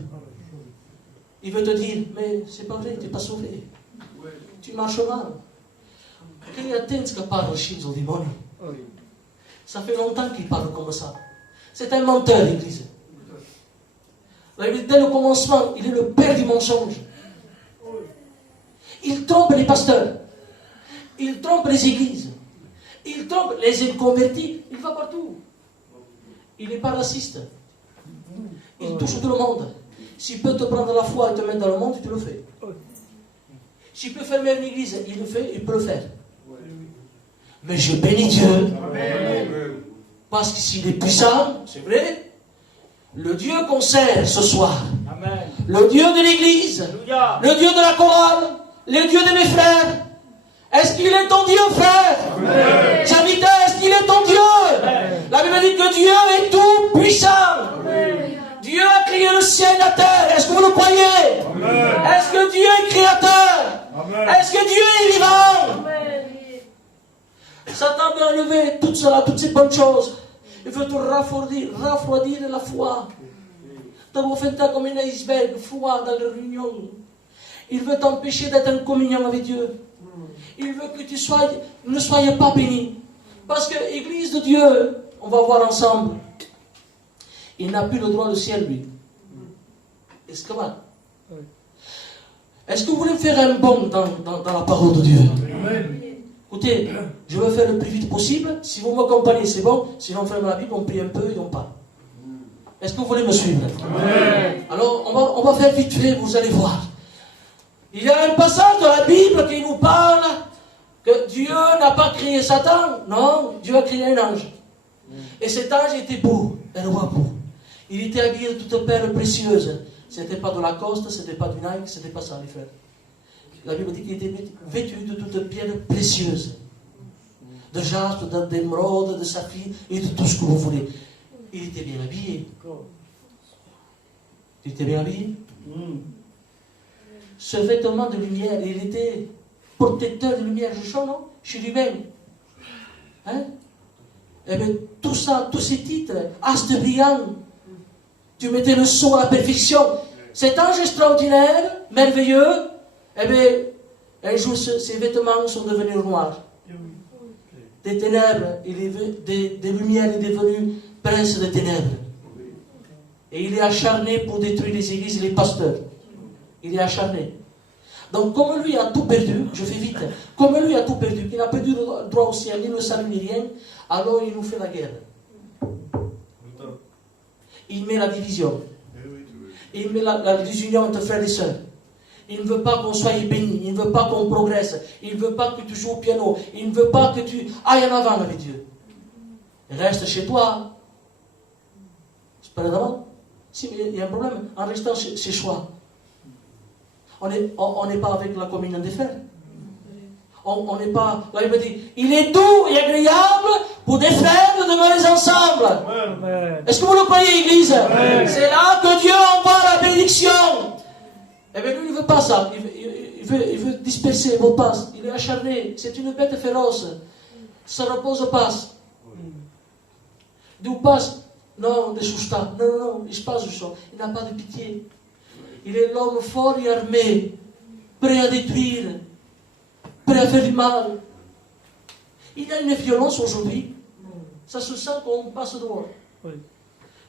Il veut te dire, mais c'est pas vrai, tu n'es pas sauvé. Tu marches mal. Quem atende que parle chez au démon? Ça fait longtemps qu'il parle comme ça. C'est un menteur, l'Église. Dès le commencement, il est le père du mensonge. Il trompe les pasteurs. Il trompe les églises. Il trompe les inconvertis. Il va partout. Il n'est pas raciste. Il touche tout le monde. S'il peut te prendre la foi et te mettre dans le monde, tu le fais. S'il peut fermer une église, il le fait, il peut le faire. Mais je bénis Dieu. Parce que s'il est puissant, c'est vrai, le Dieu qu'on sert ce soir, le Dieu de l'église, le Dieu de la chorale, le Dieu de mes frères, est-ce qu'il est ton Dieu, frère? J'invite, est-ce qu'il est ton Dieu? La Bible dit que Dieu est tout puissant. Dieu a créé le ciel et la terre. Est-ce que vous le croyez? Est-ce que Dieu est créateur? Est-ce que Dieu est vivant? Satan veut enlever tout cela, toutes ces bonnes choses. Il veut te refroidir la foi. Te faire comme un iceberg froid dans la réunion. Il veut t'empêcher d'être en communion avec Dieu. Il veut que tu ne sois pas béni. Parce que l'Église de Dieu, on va voir ensemble, il n'a plus le droit au ciel, lui. Est-ce que va? Est-ce que vous voulez faire un bond dans la parole de Dieu? Écoutez, je vais faire le plus vite possible. Si vous m'accompagnez, c'est bon. Sinon, on ferme la Bible, on prie un peu et on part. Est-ce que vous voulez me suivre? Alors, on va faire vite fait, vous allez voir. Il y a un passage dans la Bible qui nous parle que Dieu n'a pas créé Satan. Non, Dieu a créé un ange. Et cet ange était beau, un roi beau. Il était habillé de toutes perles précieuses. Ce n'était pas de Lacoste, ce n'était pas du Nike, ce n'était pas ça, les frères. La Bible dit qu'il était vêtu de toutes pierres précieuses. De jaspe, d'émeraude, de saphir et de tout ce que vous voulez. Il était bien habillé. Il était bien habillé. Ce vêtement de lumière, il était protecteur de lumière. Je chante, non? Chez lui-même. Hein? Eh bien, tout ça, tous ces titres, astre brillant, tu mettais le son à la perfection. Cet ange extraordinaire, merveilleux, eh bien, un jour, ses vêtements sont devenus noirs. Des ténèbres, des lumières, il est devenu prince des ténèbres. Et il est acharné pour détruire les églises et les pasteurs. Il est acharné. Donc, comme lui a tout perdu, je fais vite, comme lui a tout perdu, qu'il n'a perdu le droit au ciel, ni le salut, ni rien, alors il nous fait la guerre. Il met la division. Il met la désunion entre frères et sœurs. Il ne veut pas qu'on soit béni. Il ne veut pas qu'on progresse. Il ne veut pas que tu joues au piano. Il ne veut pas que tu ailles en avant avec Dieu. Reste chez toi. C'est pas d'avant. Si, mais il y a un problème. En restant chez soi. On n'est pas avec la communion des frères. On n'est pas... La Bible dit, il est doux et agréable pour des frères de demeurer ensemble. Est-ce que vous le croyez, Église? C'est là que Dieu envoie la bénédiction. Eh bien, lui, il ne veut pas ça. Il veut disperser vos passes. Il est acharné. C'est une bête féroce. Ça repose pas. D'où passe? Non, de Sousta. Non, il se passe du sang. Il n'a pas de pitié. Il est l'homme fort et armé, prêt à détruire, prêt à faire du mal. Il y a une violence aujourd'hui. Ça se sent qu'on passe droit.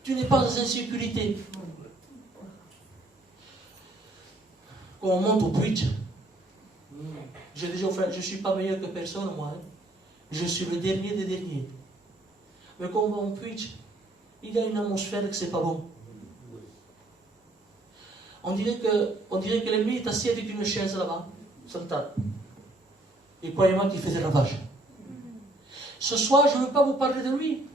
Tu n'es pas en insécurité. Quand on monte au Twitch, j'ai déjà fait, je ne suis pas meilleur que personne, moi. Je suis le dernier des derniers. Mais quand on va au Twitch, il y a une atmosphère que c'est pas bon. On dirait que l'ennemi est assis avec une chaise là-bas, sur le tas. Et croyez-moi qu'il fait des ravages. Ce soir, je ne veux pas vous parler de lui.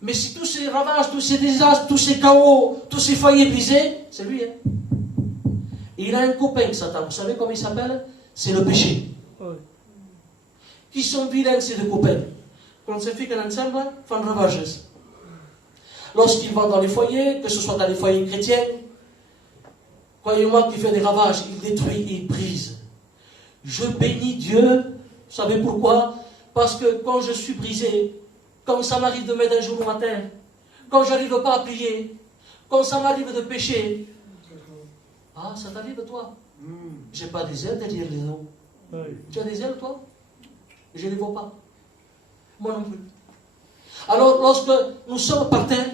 Mais si tous ces ravages, tous ces désastres, tous ces chaos, tous ces foyers brisés, c'est lui. Hein? Et il a un copain, Satan. Vous savez comment il s'appelle? C'est le péché. Qui sont vilains, ces deux copains? Quand se fiquent ensemble, font ravages. Lorsqu'il va dans les foyers, que ce soit dans les foyers chrétiens, croyez-moi qu'il fait des ravages, il détruit, il brise. Je bénis Dieu, vous savez pourquoi? Parce que quand je suis brisé, quand ça m'arrive de mettre un jour au matin, quand je n'arrive pas à prier, quand ça m'arrive de pécher, ah, ça t'arrive toi? J'ai pas des ailes derrière les os. Tu as des ailes, toi? Je ne les vois pas. Moi non plus. Alors, lorsque nous sommes par terre,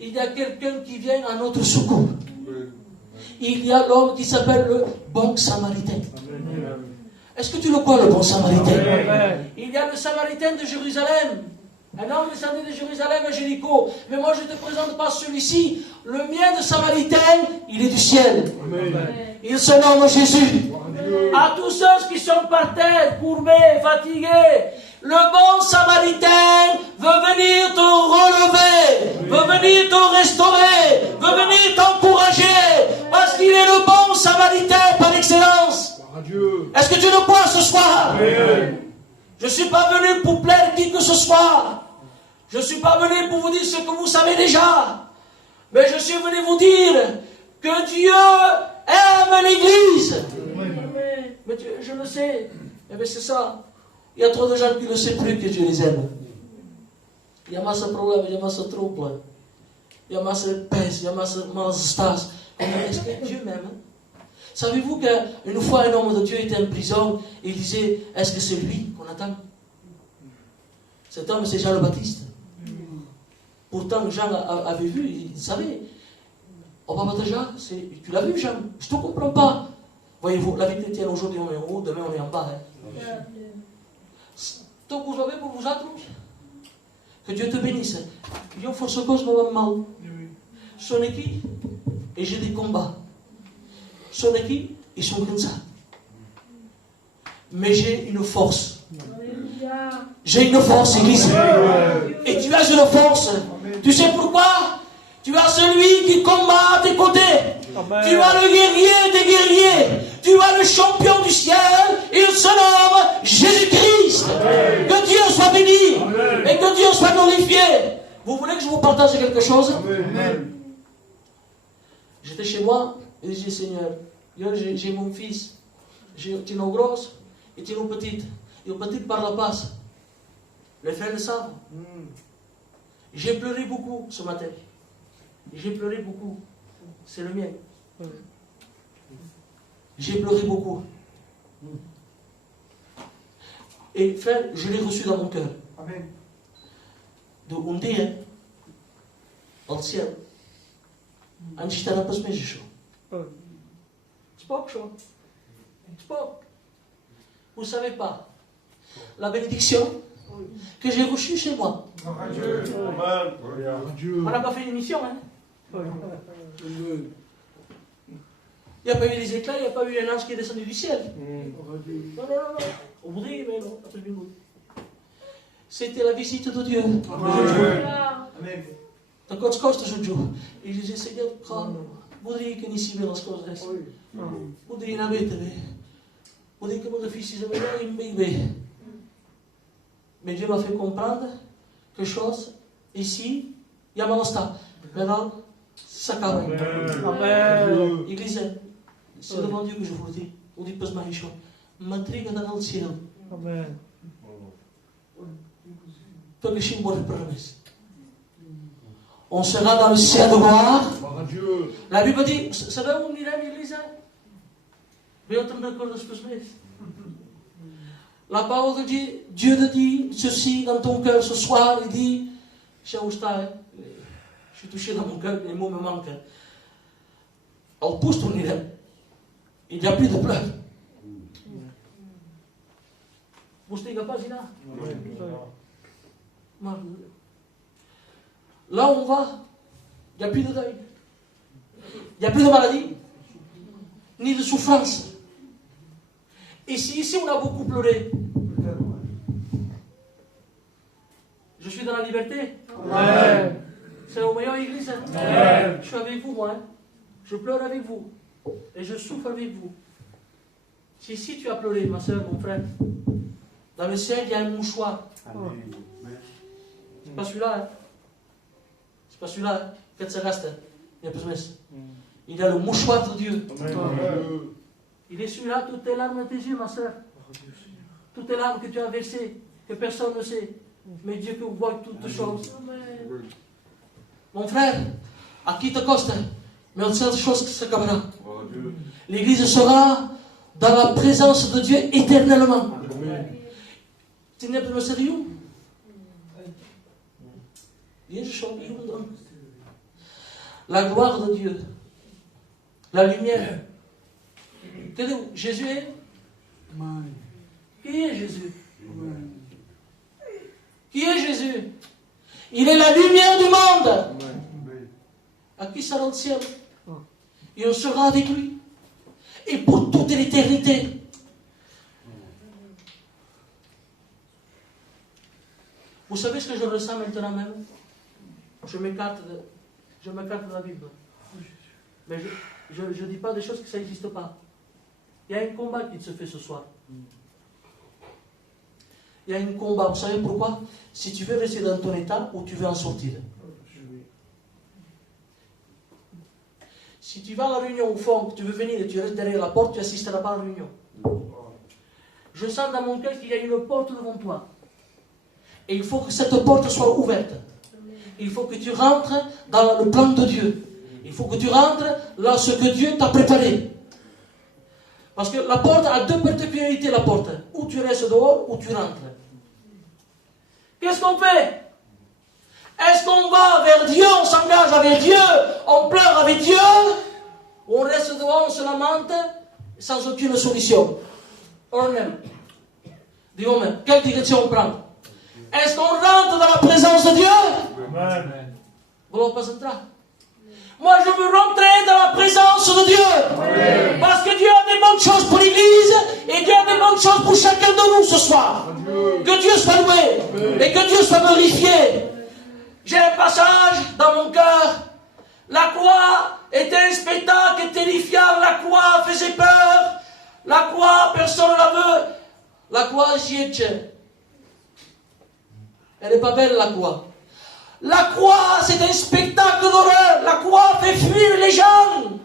il y a quelqu'un qui vient à notre secours. Il y a l'homme qui s'appelle le bon samaritain. Est-ce que tu le crois, le bon samaritain? Il y a le samaritain de Jérusalem. Un homme descendait de Jérusalem à Jéricho. Mais moi, je ne te présente pas celui-ci. Le mien de samaritain, il est du ciel. Il se nomme Jésus. À tous ceux qui sont par terre, courbés, fatigués, le bon samaritain veut venir te relever, veut venir te restaurer, veut venir t'encourager, parce qu'il est le bon samaritain par excellence. Est-ce que tu le crois ce soir? Je ne suis pas venu pour plaire qui que ce soit. Je ne suis pas venu pour vous dire ce que vous savez déjà. Mais je suis venu vous dire que Dieu aime l'Église. Mais je le sais. Eh bien c'est ça. Il y a trop de gens qui ne savent plus que Dieu les aime. Il y a masse de problèmes, il y a masse de troubles. Il y a masse de pèse, il y a masse de stase. Est-ce que Dieu m'aime? Savez-vous qu'une fois un homme de Dieu était en prison, il disait, est-ce que c'est lui qu'on attend? Cet homme, c'est Jean le Baptiste. Pourtant, Jean avait vu, il savait. Oh, papa de Jean, tu l'as vu, Jean? Je ne te comprends pas. Voyez-vous, la vie chrétienne, aujourd'hui on est en haut, demain on est en bas. Donc vous avez pour vous autres, que Dieu te bénisse. Io forse cose non va mal. Sono qui et j'ai des combats. Sono qui ils sont comme ça. Mais j'ai une force. J'ai une force, Église. Et tu as une force. Tu sais pourquoi? Tu as celui qui combat à tes côtés. Tu as le guerrier des guerriers. Tu as le champion du ciel. Il se nomme Jésus-Christ. Que Dieu soit béni. Et que Dieu soit glorifié. Vous voulez que je vous partage quelque chose? J'étais chez moi et j'ai dit, Seigneur, j'ai mon fils. J'ai une grosse et une petite. Et une petite par la passe. Les frères le savent. J'ai pleuré beaucoup ce matin. J'ai pleuré beaucoup. C'est le mien. J'ai pleuré beaucoup. Et frère, je l'ai reçu dans mon cœur. Amen. De un dia, al ciel, antes de estar para os meus. Spoke, chaud. Spoke. Vous ne savez pas la bénédiction que j'ai reçue chez moi. On n'a pas fait une émission, hein? Il n'y a pas eu des éclats, il n'y a pas eu un ange qui est descendu du ciel. Non. On voudrait, mais non, absolument. C'était la visite de Dieu. Amen. Dan Gods kost je Dieu. Et je disais, Seigneur, voudrais que nous ici las coisas. Voudrais na bête. Voudrais que mon fils se mette en bébé. Mais Dieu m'a fait comprendre quelque chose ici, il y a malasta. Maintenant, ça calme. Amen. Église, c'est devant Dieu que je vous le dis. On dit pas ce marichon. M'intrigue dans le ciel. Amen. On sera dans le ciel de gloire. La Bible dit, vous savez où on irait, l'église? La parole de Dieu te dit ceci dans ton cœur ce soir. Il dit, je suis touché dans mon cœur, les mots me manquent. On pousse ton irait. Il n'y a plus de pleurs. Vous ne pas là? Là où on va, il n'y a plus de deuil. Il n'y a plus de maladie, ni de souffrance. Et si ici on a beaucoup pleuré, je suis dans la liberté. Amen. C'est au meilleur église. Amen. Je suis avec vous, moi. Hein. Je pleure avec vous. Et je souffre avec vous. Si ici tu as pleuré, ma soeur, mon frère, dans le ciel, il y a un mouchoir. Amen. C'est pas celui-là, hein. C'est pas celui-là, hein. Faites ça reste, hein. Il y a le mouchoir de Dieu. Amen. Il est celui-là, toutes tes larmes de tes yeux, ma soeur. Toutes tes larmes que tu as versées, que personne ne sait. Mais Dieu peut voir toutes choses. Amen. Mon frère, à qui te coste, mais une seule chose qui s'accabera. L'église sera dans la présence de Dieu éternellement. Tu n'es plus sérieux? La gloire de Dieu, la lumière. Jésus est? Qui est Jésus? Qui est Jésus? Il est la lumière du monde. À qui sera le ciel? Et on sera avec lui. Et pour toute l'éternité. Vous savez ce que je ressens maintenant même? Je m'écarte de la Bible. Mais je ne dis pas des choses que ça n'existe pas. Il y a un combat qui se fait ce soir. Il y a un combat. Vous savez pourquoi? Si tu veux rester dans ton état ou tu veux en sortir. Si tu vas à la réunion au fond, que tu veux venir et tu restes derrière la porte, tu n'assisteras pas à la réunion. Je sens dans mon cœur qu'il y a une porte devant toi. Et il faut que cette porte soit ouverte. Il faut que tu rentres dans le plan de Dieu. Il faut que tu rentres là ce que Dieu t'a préparé. Parce que la porte a deux particularités, la porte. Ou tu restes dehors, ou tu rentres. Qu'est-ce qu'on fait? Est-ce qu'on va vers Dieu, on s'engage avec Dieu, on pleure avec Dieu, ou on reste dehors, on se lamente, sans aucune solution? On aime. Dis-moi, quelle direction on prend? Est-ce qu'on rentre dans la présence de Dieu? Amen. Moi, je veux rentrer dans la présence de Dieu. Amen. Parce que Dieu a des bonnes choses pour l'Église et Dieu a des bonnes choses pour chacun de nous ce soir. Amen. Que Dieu soit loué. Amen. Et que Dieu soit glorifié. J'ai un passage dans mon cœur. La croix était un spectacle terrifiant. La croix faisait peur. La croix, personne ne la veut. La croix, j'y étais. Elle n'est pas belle, la croix. La croix, c'est un spectacle d'horreur. La croix fait fuir les gens.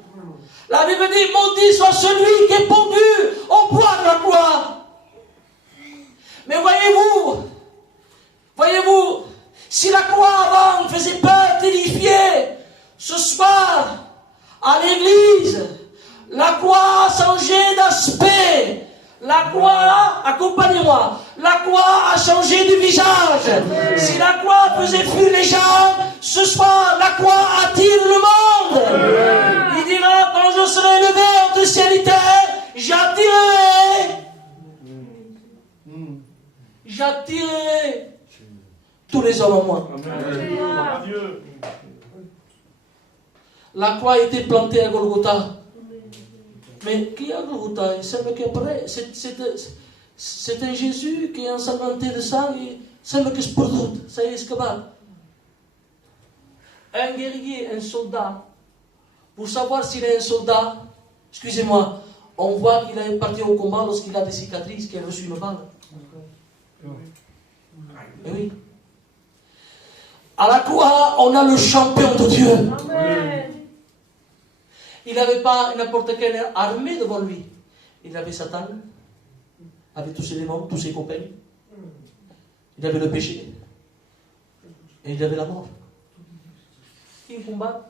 La Bible dit, maudit soit celui qui est pendu au bois de la croix. Mais voyez-vous, si la croix avant faisait peur, terrifiait, ce soir, à l'église, la croix a changé d'aspect. La croix, accompagnez-moi, la croix a changé de visage. Si la croix faisait fuir les gens, ce soir, la croix attire le monde. Il dira, quand je serai levé entre ciel et terre, j'attirerai tous les hommes à moi. Amen. La croix a été plantée à Golgotha. Mais qui est Golgotha? C'est un Jésus qui est ensanglanté de sang et semble que se produit. Ça y est, ce un guerrier, un soldat, pour savoir s'il est un soldat, excusez-moi, on voit qu'il est parti au combat lorsqu'il a des cicatrices, qu'il a reçu une balle. Et oui. À la croix, on a le champion de Dieu. Amen. Il n'avait pas n'importe quelle armée devant lui. Il avait Satan, avec tous ses démons, tous ses copains. Il avait le péché. Et il avait la mort. Qui combat?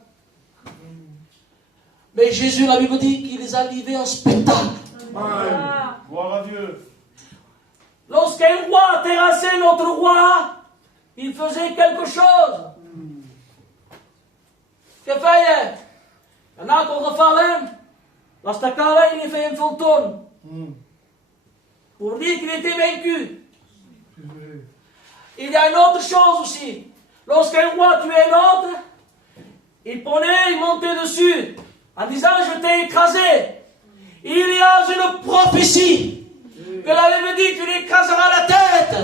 Mais Jésus, la Bible dit qu'il les a livrés en spectacle. Gloire à Dieu. Lorsqu'un roi terrassait notre roi, il faisait quelque chose. Que fait-il? Il y en a qu'on refallen. La staccara, il a fait un fantôme. Pour dire qu'il était vaincu. Il y a une autre chose aussi. Lorsqu'un roi tuait un autre, il prenait, il montait dessus, en disant, je t'ai écrasé. Il y a une prophétie que la Bible dit, tu lui écraseras la tête.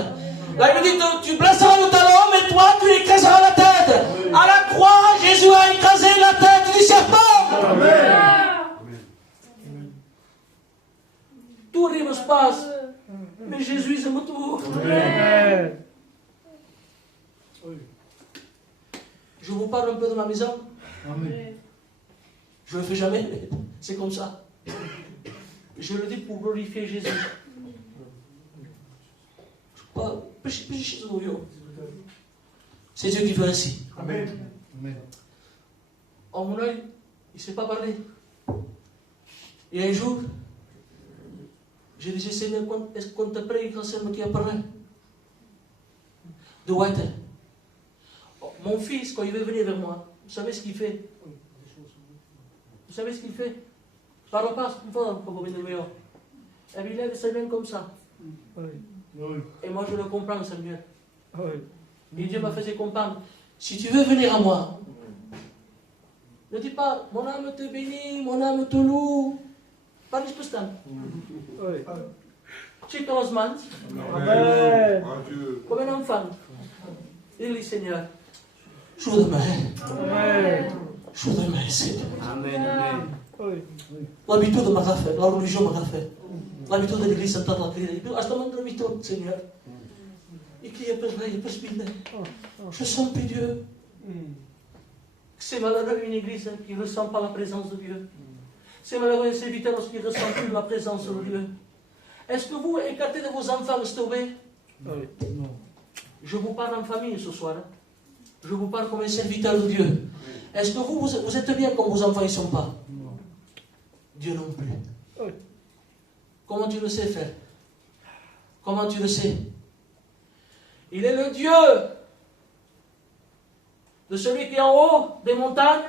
La Bible dit, tu blesseras le talon, mais toi, tu lui écraseras la tête. À la croix, Jésus a écrasé la tête du serpent. Amen. Tout arrive se passe, mais Jésus aime tout. Amen. Je vous parle un peu de ma maison. Amen. Je ne le fais jamais, mais c'est comme ça. Je le dis pour glorifier Jésus. C'est Dieu qui fait ainsi. Amen. En mon œil, il ne s'est pas parlé. Et un jour, Je disais, Seigneur, est-ce qu'on te prie quand c'est moi qui a parlé? De White. Mon fils, quand il veut venir vers moi, vous savez ce qu'il fait? Vous savez ce qu'il fait? Parle pas, et il lève ses mains comme ça. Et moi je le comprends, Seigneur. Et Dieu m'a fait comprendre. Si tu veux venir à moi, ne dis pas, mon âme te bénit, mon âme te loue. Pas de spustan. Tu commences mal. Comme un enfant. Il dit, Seigneur, je voudrais m'aider. Je voudrais m'aider, Seigneur. Amen. L'habitude m'a fait, la religion m'a fait. L'habitude de l'église sentata la crida. Asta mă îndrămit tot, Seigneur. Et qui est perdu, il peut se binder. Je sens plus Dieu. C'est malheureux une église qui ne ressent pas la présence de Dieu. C'est malheureux un serviteur qui ne ressent plus la présence de Dieu. Est-ce que vous écartez de vos enfants sauvés? Non. Je vous parle en famille ce soir. Je vous parle comme un serviteur de Dieu. Est-ce que vous êtes bien quand vos enfants ne sont pas? Non. Dieu non plus. Comment tu le sais, frère? Comment tu le sais? Il est le Dieu de celui qui est en haut des montagnes,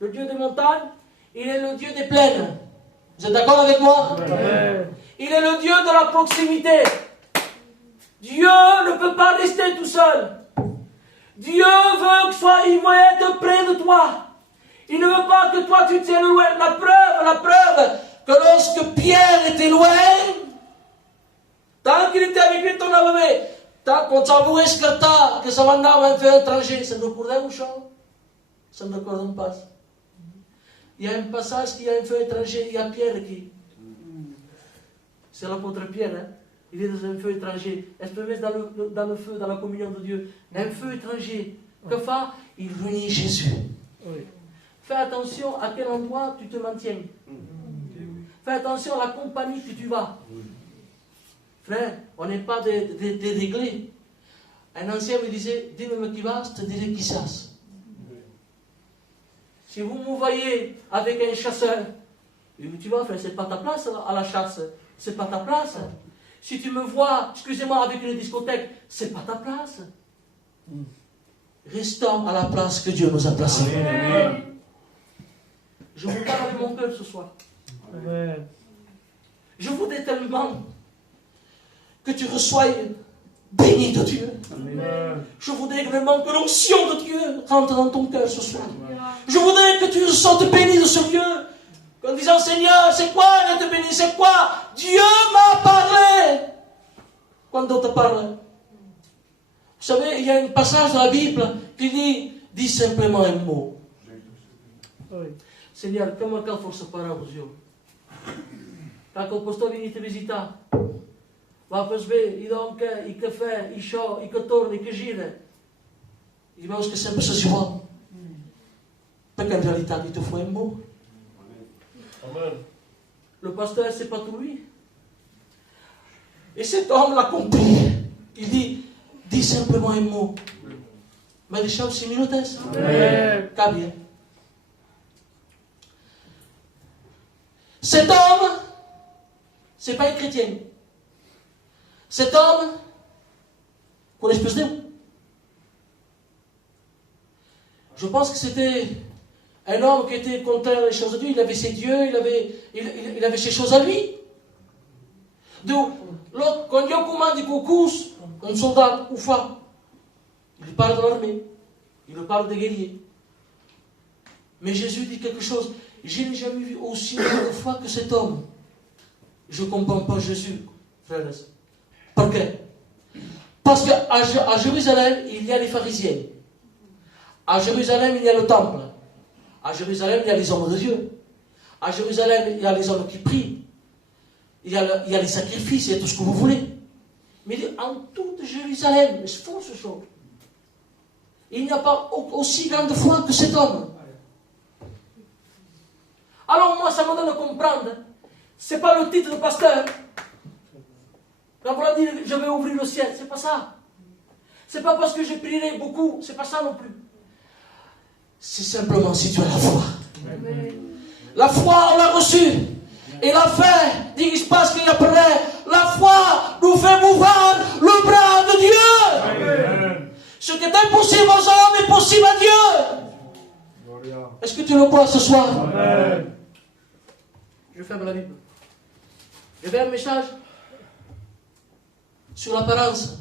le Dieu des montagnes. Il est le Dieu des plaines. Vous êtes d'accord avec moi? Amen. Il est le Dieu de la proximité. Dieu ne peut pas rester tout seul. Dieu veut il veut être près de toi. Il ne veut pas que toi tu tiennes loin. La preuve, que lorsque Pierre était loin, tant qu'il était avec lui, ton avoué, quand tu avoué que ça mandava un feu étranger, ça ne recordait ou ça? Ça ne recorde pas. Il y a un passage qui a un feu étranger, il y a Pierre qui. C'est l'apôtre Pierre, hein? Il est dans un feu étranger. Espérez dans le feu, dans la communion de Dieu. Un feu étranger. Que fait? Il réunit Jésus. Oui. Fais attention à quel endroit tu te maintiens. Fais attention à la compagnie que tu vas. Frère, on n'est pas des réglés. Un ancien me disait, dis-moi qui va, je te dirai qui chasse. Si vous me voyez avec un chasseur, tu vas, frère, c'est pas ta place à la chasse. C'est pas ta place. Si tu me vois, excusez-moi, avec une discothèque, c'est pas ta place. Restons à la place que Dieu nous a placée. Amen. Je vous parle avec mon cœur ce soir. Amen. Je voudrais tellement que tu reçois béni de Dieu. Amen. Je voudrais vraiment que l'onction de Dieu rentre dans ton cœur ce soir. Amen. Je voudrais que tu te sentes béni de ce Dieu. En disant, Seigneur, c'est quoi être béni? C'est quoi? Dieu m'a parlé. Quand on te parle. Vous savez, il y a un passage dans la Bible qui dit simplement un mot. Oui. Seigneur, come qua forse paravo io. Quand le pasteur vient te visiter, va per sve, il donne il caffè, il show, il torna, il gira. Il veut que sempre si vuole. Perché in realtà il tuo fu un mot. Amen. Le pasteur, c'est pas tout lui. Et cet homme l'a compris. Il dit, dis simplement un mot. Mais les choses 6 minutes. Qu'à bien. Cet homme, c'est pas un chrétien. Cet homme, connais-je plus de Je pense que c'était un homme qui était contraire les choses de Dieu. Il avait ses dieux, il avait ses choses à lui. Donc, quand Dieu commande qu'on couche, un soldat ou femme, il parle de l'armée, il parle des guerriers. Mais Jésus dit quelque chose. Je n'ai jamais vu aussi de foi que cet homme. Je ne comprends pas Jésus, frères. Pourquoi? Parce qu'à Jérusalem, il y a les pharisiens. À Jérusalem, il y a le temple. À Jérusalem, il y a les hommes de Dieu. À Jérusalem, il y a les hommes qui prient. Il y a les sacrifices, il y a tout ce que vous voulez. Mais en toute Jérusalem, c'est faux ce chose. Il n'y a pas aussi grande foi que cet homme. Alors moi, ça me donne à comprendre. Ce n'est pas le titre de pasteur. Quand on va dire je vais ouvrir le ciel, c'est pas ça. C'est pas parce que je prierai beaucoup, c'est pas ça non plus. C'est simplement si tu as la foi. Amen. La foi, on l'a reçue. Et la fin, il se passe qu'il y a après. La foi nous fait mouvoir le bras de Dieu. Ce qui est impossible aux hommes est possible à Dieu. Est-ce que tu le crois ce soir? Je ferme la Bible. J'avais un message sur l'apparence.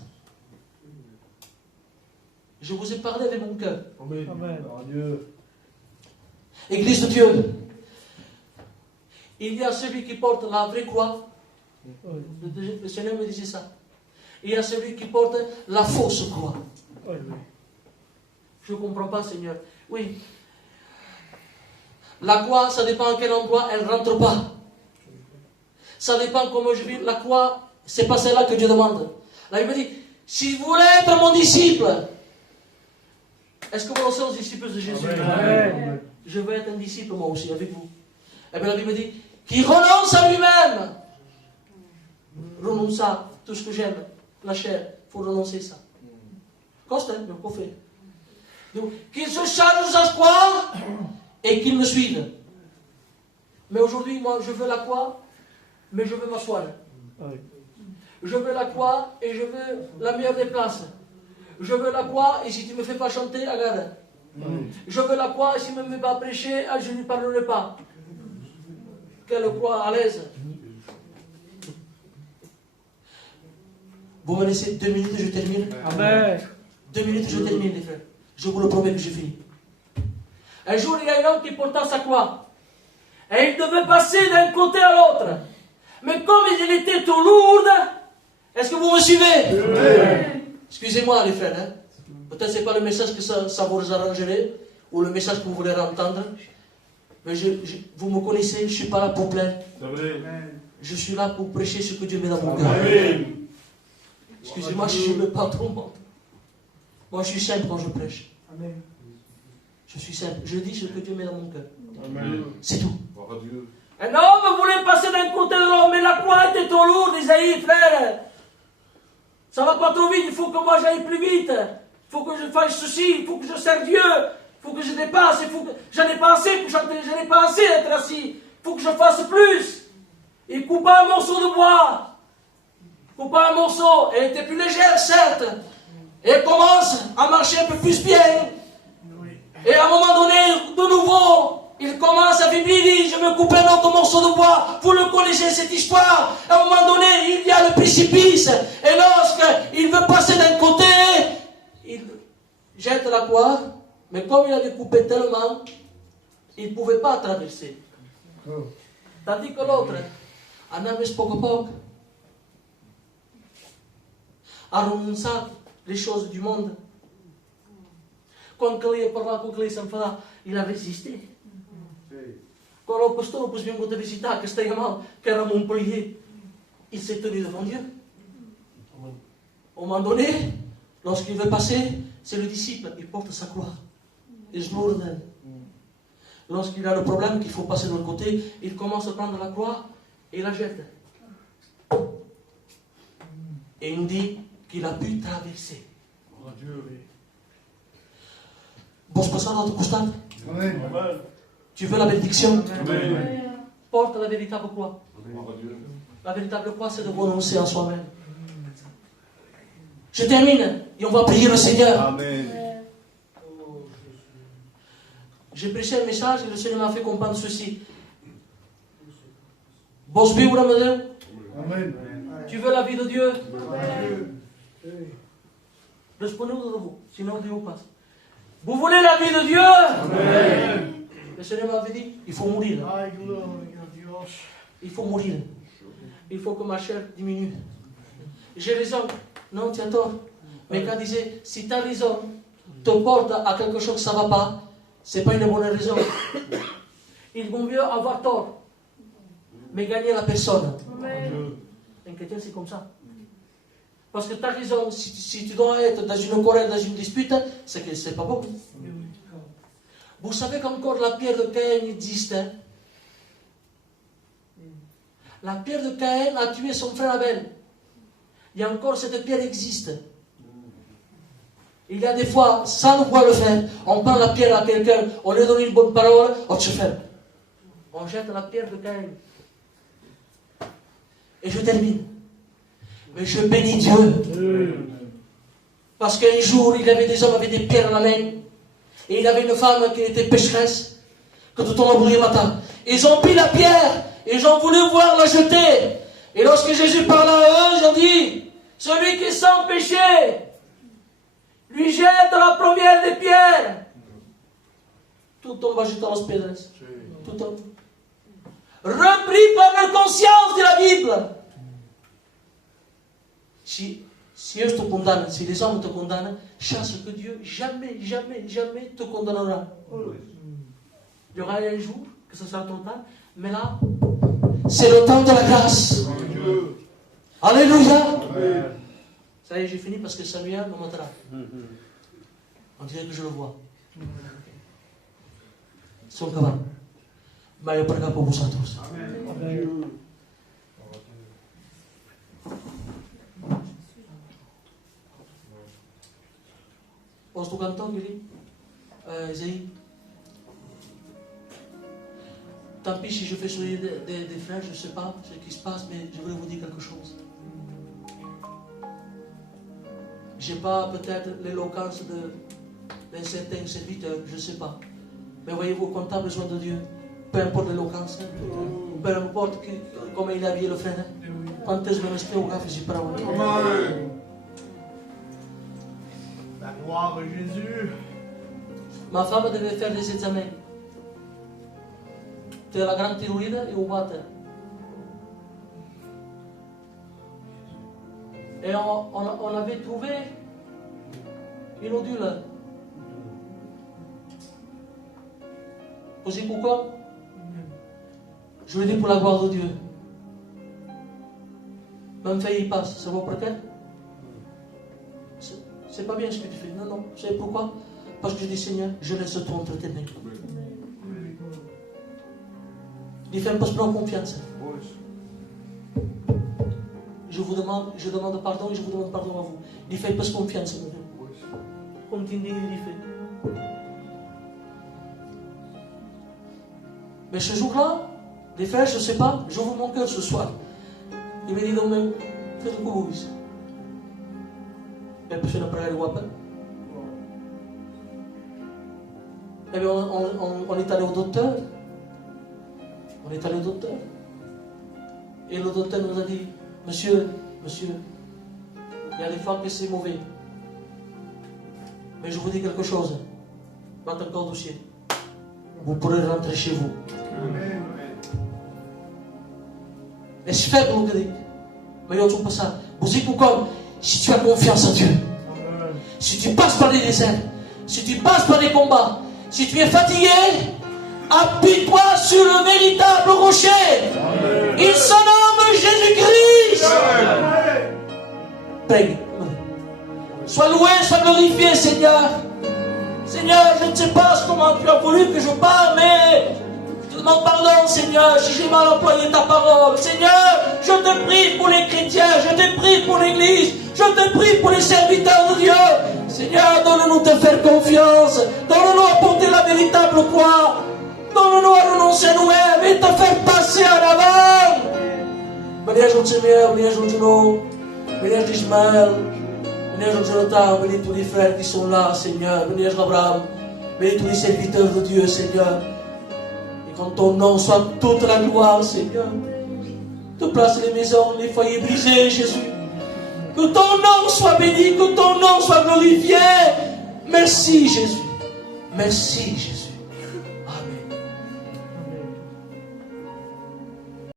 Je vous ai parlé avec mon cœur. Église de Dieu. Il y a celui qui porte la vraie croix. Le Seigneur me disait ça. Il y a celui qui porte la fausse croix. Je ne comprends pas, Seigneur. Oui. La croix, ça dépend à quel endroit elle ne rentre pas. Ça dépend comment je vis. La croix, c'est pas celle-là que Dieu demande. La Bible dit, si vous voulez être mon disciple, est-ce que vous sommes disciples de Jésus? Amen. Je veux être un disciple moi aussi avec vous. Et bien la Bible dit, qui renonce à lui-même. Renonce à tout ce que j'aime, la chair, il faut renoncer ça. Coste, mais qu'on fait. Donc, qu'il se charge de sa croix et qu'il me suive. Mais aujourd'hui, moi, je veux la croix, mais je veux m'asseoir. Je veux la croix et je veux la meilleure des places. Je veux la croix et si tu ne me fais pas chanter, regarde. Je veux la croix et si tu ne me fais pas prêcher, je ne lui parlerai pas. Quelle croix à l'aise. Vous me laissez 2 minutes et je termine. Amen. 2 minutes et je termine, les frères. Je vous le promets que j'ai fini. Un jour, il y a un homme qui portait sa croix. Et il devait passer d'un côté à l'autre. Mais comme il était trop lourd, est-ce que vous me suivez? Oui. Excusez-moi, les frères. Hein? Peut-être ce n'est pas le message que ça vous arrangerait, ou le message que vous voulez entendre. Mais vous me connaissez, je ne suis pas là pour plaire. Je suis là pour prêcher ce que Dieu met dans mon cœur. Excusez-moi si je ne veux pas trop monde. Moi, je suis simple quand je prêche. Amen. Je suis simple. Je dis ce que Dieu met dans mon cœur. C'est tout. Un homme voulait passer d'un côté de l'autre, mais la croix était trop lourde. Isaïe, frère, ça va pas trop vite. Il faut que moi j'aille plus vite. Il faut que je fasse ceci. Il faut que je serve Dieu. Il faut que je dépasse. Il faut que j'en ai pas assez pour chanter. J'en ai pas assez d'être assis. Il faut que je fasse plus. Il coupa un morceau de bois. Coupa un morceau. Elle était plus légère, certes. Et elle commence à marcher un peu plus bien. Et à un moment donné, de nouveau, il commence à vibrer, je me coupe un autre morceau de bois. Vous le connaissez cette histoire. À un moment donné, il y a le précipice. Et lorsqu'il veut passer d'un côté, il jette la croix. Mais comme il avait coupé tellement, il ne pouvait pas traverser. Tandis que l'autre, a mers poco a poco, a renoncé les choses du monde. Quando ele ia para lá, quando ele ia se enfadar, il a résisté. Quand le pasteur pus venir de visiter, que c'était mal, que era Montpellier, il s'est tenu devant Dieu. Au moment donné, lorsqu'il veut passer, c'est le disciple, il porte sa croix. Il se lourde. Lorsqu'il a le problème qu'il faut passer de l'autre côté, il commence à prendre la croix et la jette. Et il nous dit qu'il a pu traverser. Posso passar ao outro costado? Amém. Tu veux la bénédiction? Amém. Porte la véritable croix. La véritable croix, c'est de renoncer à soi-même. Je termine et on va prier le Seigneur. Amen. J'ai prêché un message et le Seigneur m'a fait comprendre ceci. Vos vivre, madame? Amen. Tu veux la vie de Dieu? Amen. Répondez-vous de vous, sinon Dieu passe. Vous voulez la vie de Dieu? Amen. Le Seigneur m'avait dit, il faut mourir. Il faut mourir. Il faut que ma chair diminue. J'ai raison. Non, tu as tort. Mais quand il disait, si ta raison te porte à quelque chose que ça ne va pas, ce n'est pas une bonne raison. Il vaut mieux avoir tort, mais gagner la personne. Amen. Un chrétien, c'est comme ça. Parce que tu as raison, si tu dois être dans une querelle, dans une dispute, c'est que c'est pas bon. Vous savez qu'encore la pierre de Caïn existe. Hein? La pierre de Caïn a tué son frère Abel. Et encore cette pierre existe. Il y a des fois, sans pouvoir le faire, on prend la pierre à quelqu'un, on lui donne une bonne parole, on se ferme. On jette la pierre de Caïn. Et je termine. Mais je bénis Dieu. Parce qu'un jour, il y avait des hommes avec des pierres à la main. Et il y avait une femme qui était pécheresse. Que tout le monde brûlait matin. Ils ont pris la pierre. Ils ont voulu voir la jeter. Et lorsque Jésus parla à eux, ils ont dit, celui qui est sans péché, lui jette la première des pierres. Tout tombe agitant los piedras. Tout tombe. Repris par leur conscience de la Bible. Si eux te condamnent, si les hommes te condamnent, chasse que Dieu jamais, jamais, jamais te condamnera. Il y aura un jour que ce sera ton temps, mais là, c'est le temps de la grâce. Alléluia. Ça y est, j'ai fini parce que Samuel me montrera. On dirait que je le vois. Son kawan. Mari berkata pour vous tous. Pose ton canton, Billy. Zéhi. Tant pis si je fais sourire des frères, je ne sais pas ce qui se passe, mais je voulais vous dire quelque chose. Je n'ai pas peut-être l'éloquence d'un certain serviteur, je ne sais pas. Mais voyez-vous, quand tu as besoin de Dieu, peu importe l'éloquence, peu importe comment il a habillé le frère, quand tu es dans l'esprit, on va faire par La gloire de Jésus. Ma femme devait faire des examens. De la grande thyroïde et au water. Et on avait trouvé une nodule. Vous savez pourquoi? Je le dis pour la gloire de Dieu. Même fait, il passe. Ça vaut pour quel? C'est pas bien ce que tu fais. Non, non. Vous savez pourquoi? Parce que je dis, Seigneur, je laisse tout entretenir. Il fait un peu prendre confiance. Je demande pardon et je vous demande pardon à vous. Il fait un peu confiance. Comme tu dis, il fait. Mais ce jour-là, les frères, je ne sais pas, j'ouvre mon cœur ce soir. Il me dit, non, mais faites le coup, ici. Et puis, je ne parle pas. Et bien, on est allé au docteur. On est allé au docteur. Et le docteur nous a dit, monsieur, il y a des fois que c'est mauvais. Mais je vous dis quelque chose. Pas encore dossier. Vous pourrez rentrer chez vous. Est-ce faible ou que mais il y a autre chose. Vous dites pourquoi? Si tu as confiance en Dieu, si tu passes par les déserts, si tu passes par les combats, si tu es fatigué, appuie-toi sur le véritable rocher. Il se nomme Jésus-Christ. Prie. Sois loué, sois glorifié, Seigneur. Seigneur, je ne sais pas comment tu as voulu que je parle, mais je te demande pardon, Seigneur, si j'ai mal employé ta parole. Seigneur, je te prie pour les chrétiens, je te prie pour l'Église, je te prie pour les serviteurs de Dieu. Seigneur, donne-nous de faire confiance, donne-nous à porter la véritable croix, donne-nous à renoncer à nous-mêmes et te faire passer en avant. Bénis Seigneur, bénis Jonathan, bénis Ismaël, bénis Jonathan, bénis tous les frères qui sont là, Seigneur, bénis Abraham, bénis tous les serviteurs de Dieu, Seigneur. Et quand ton nom soit toute la gloire, Seigneur, te place les maisons, les foyers brisés, Jésus. Que ton nom soit béni, que ton nom soit glorifié. Merci Jésus. Merci Jésus.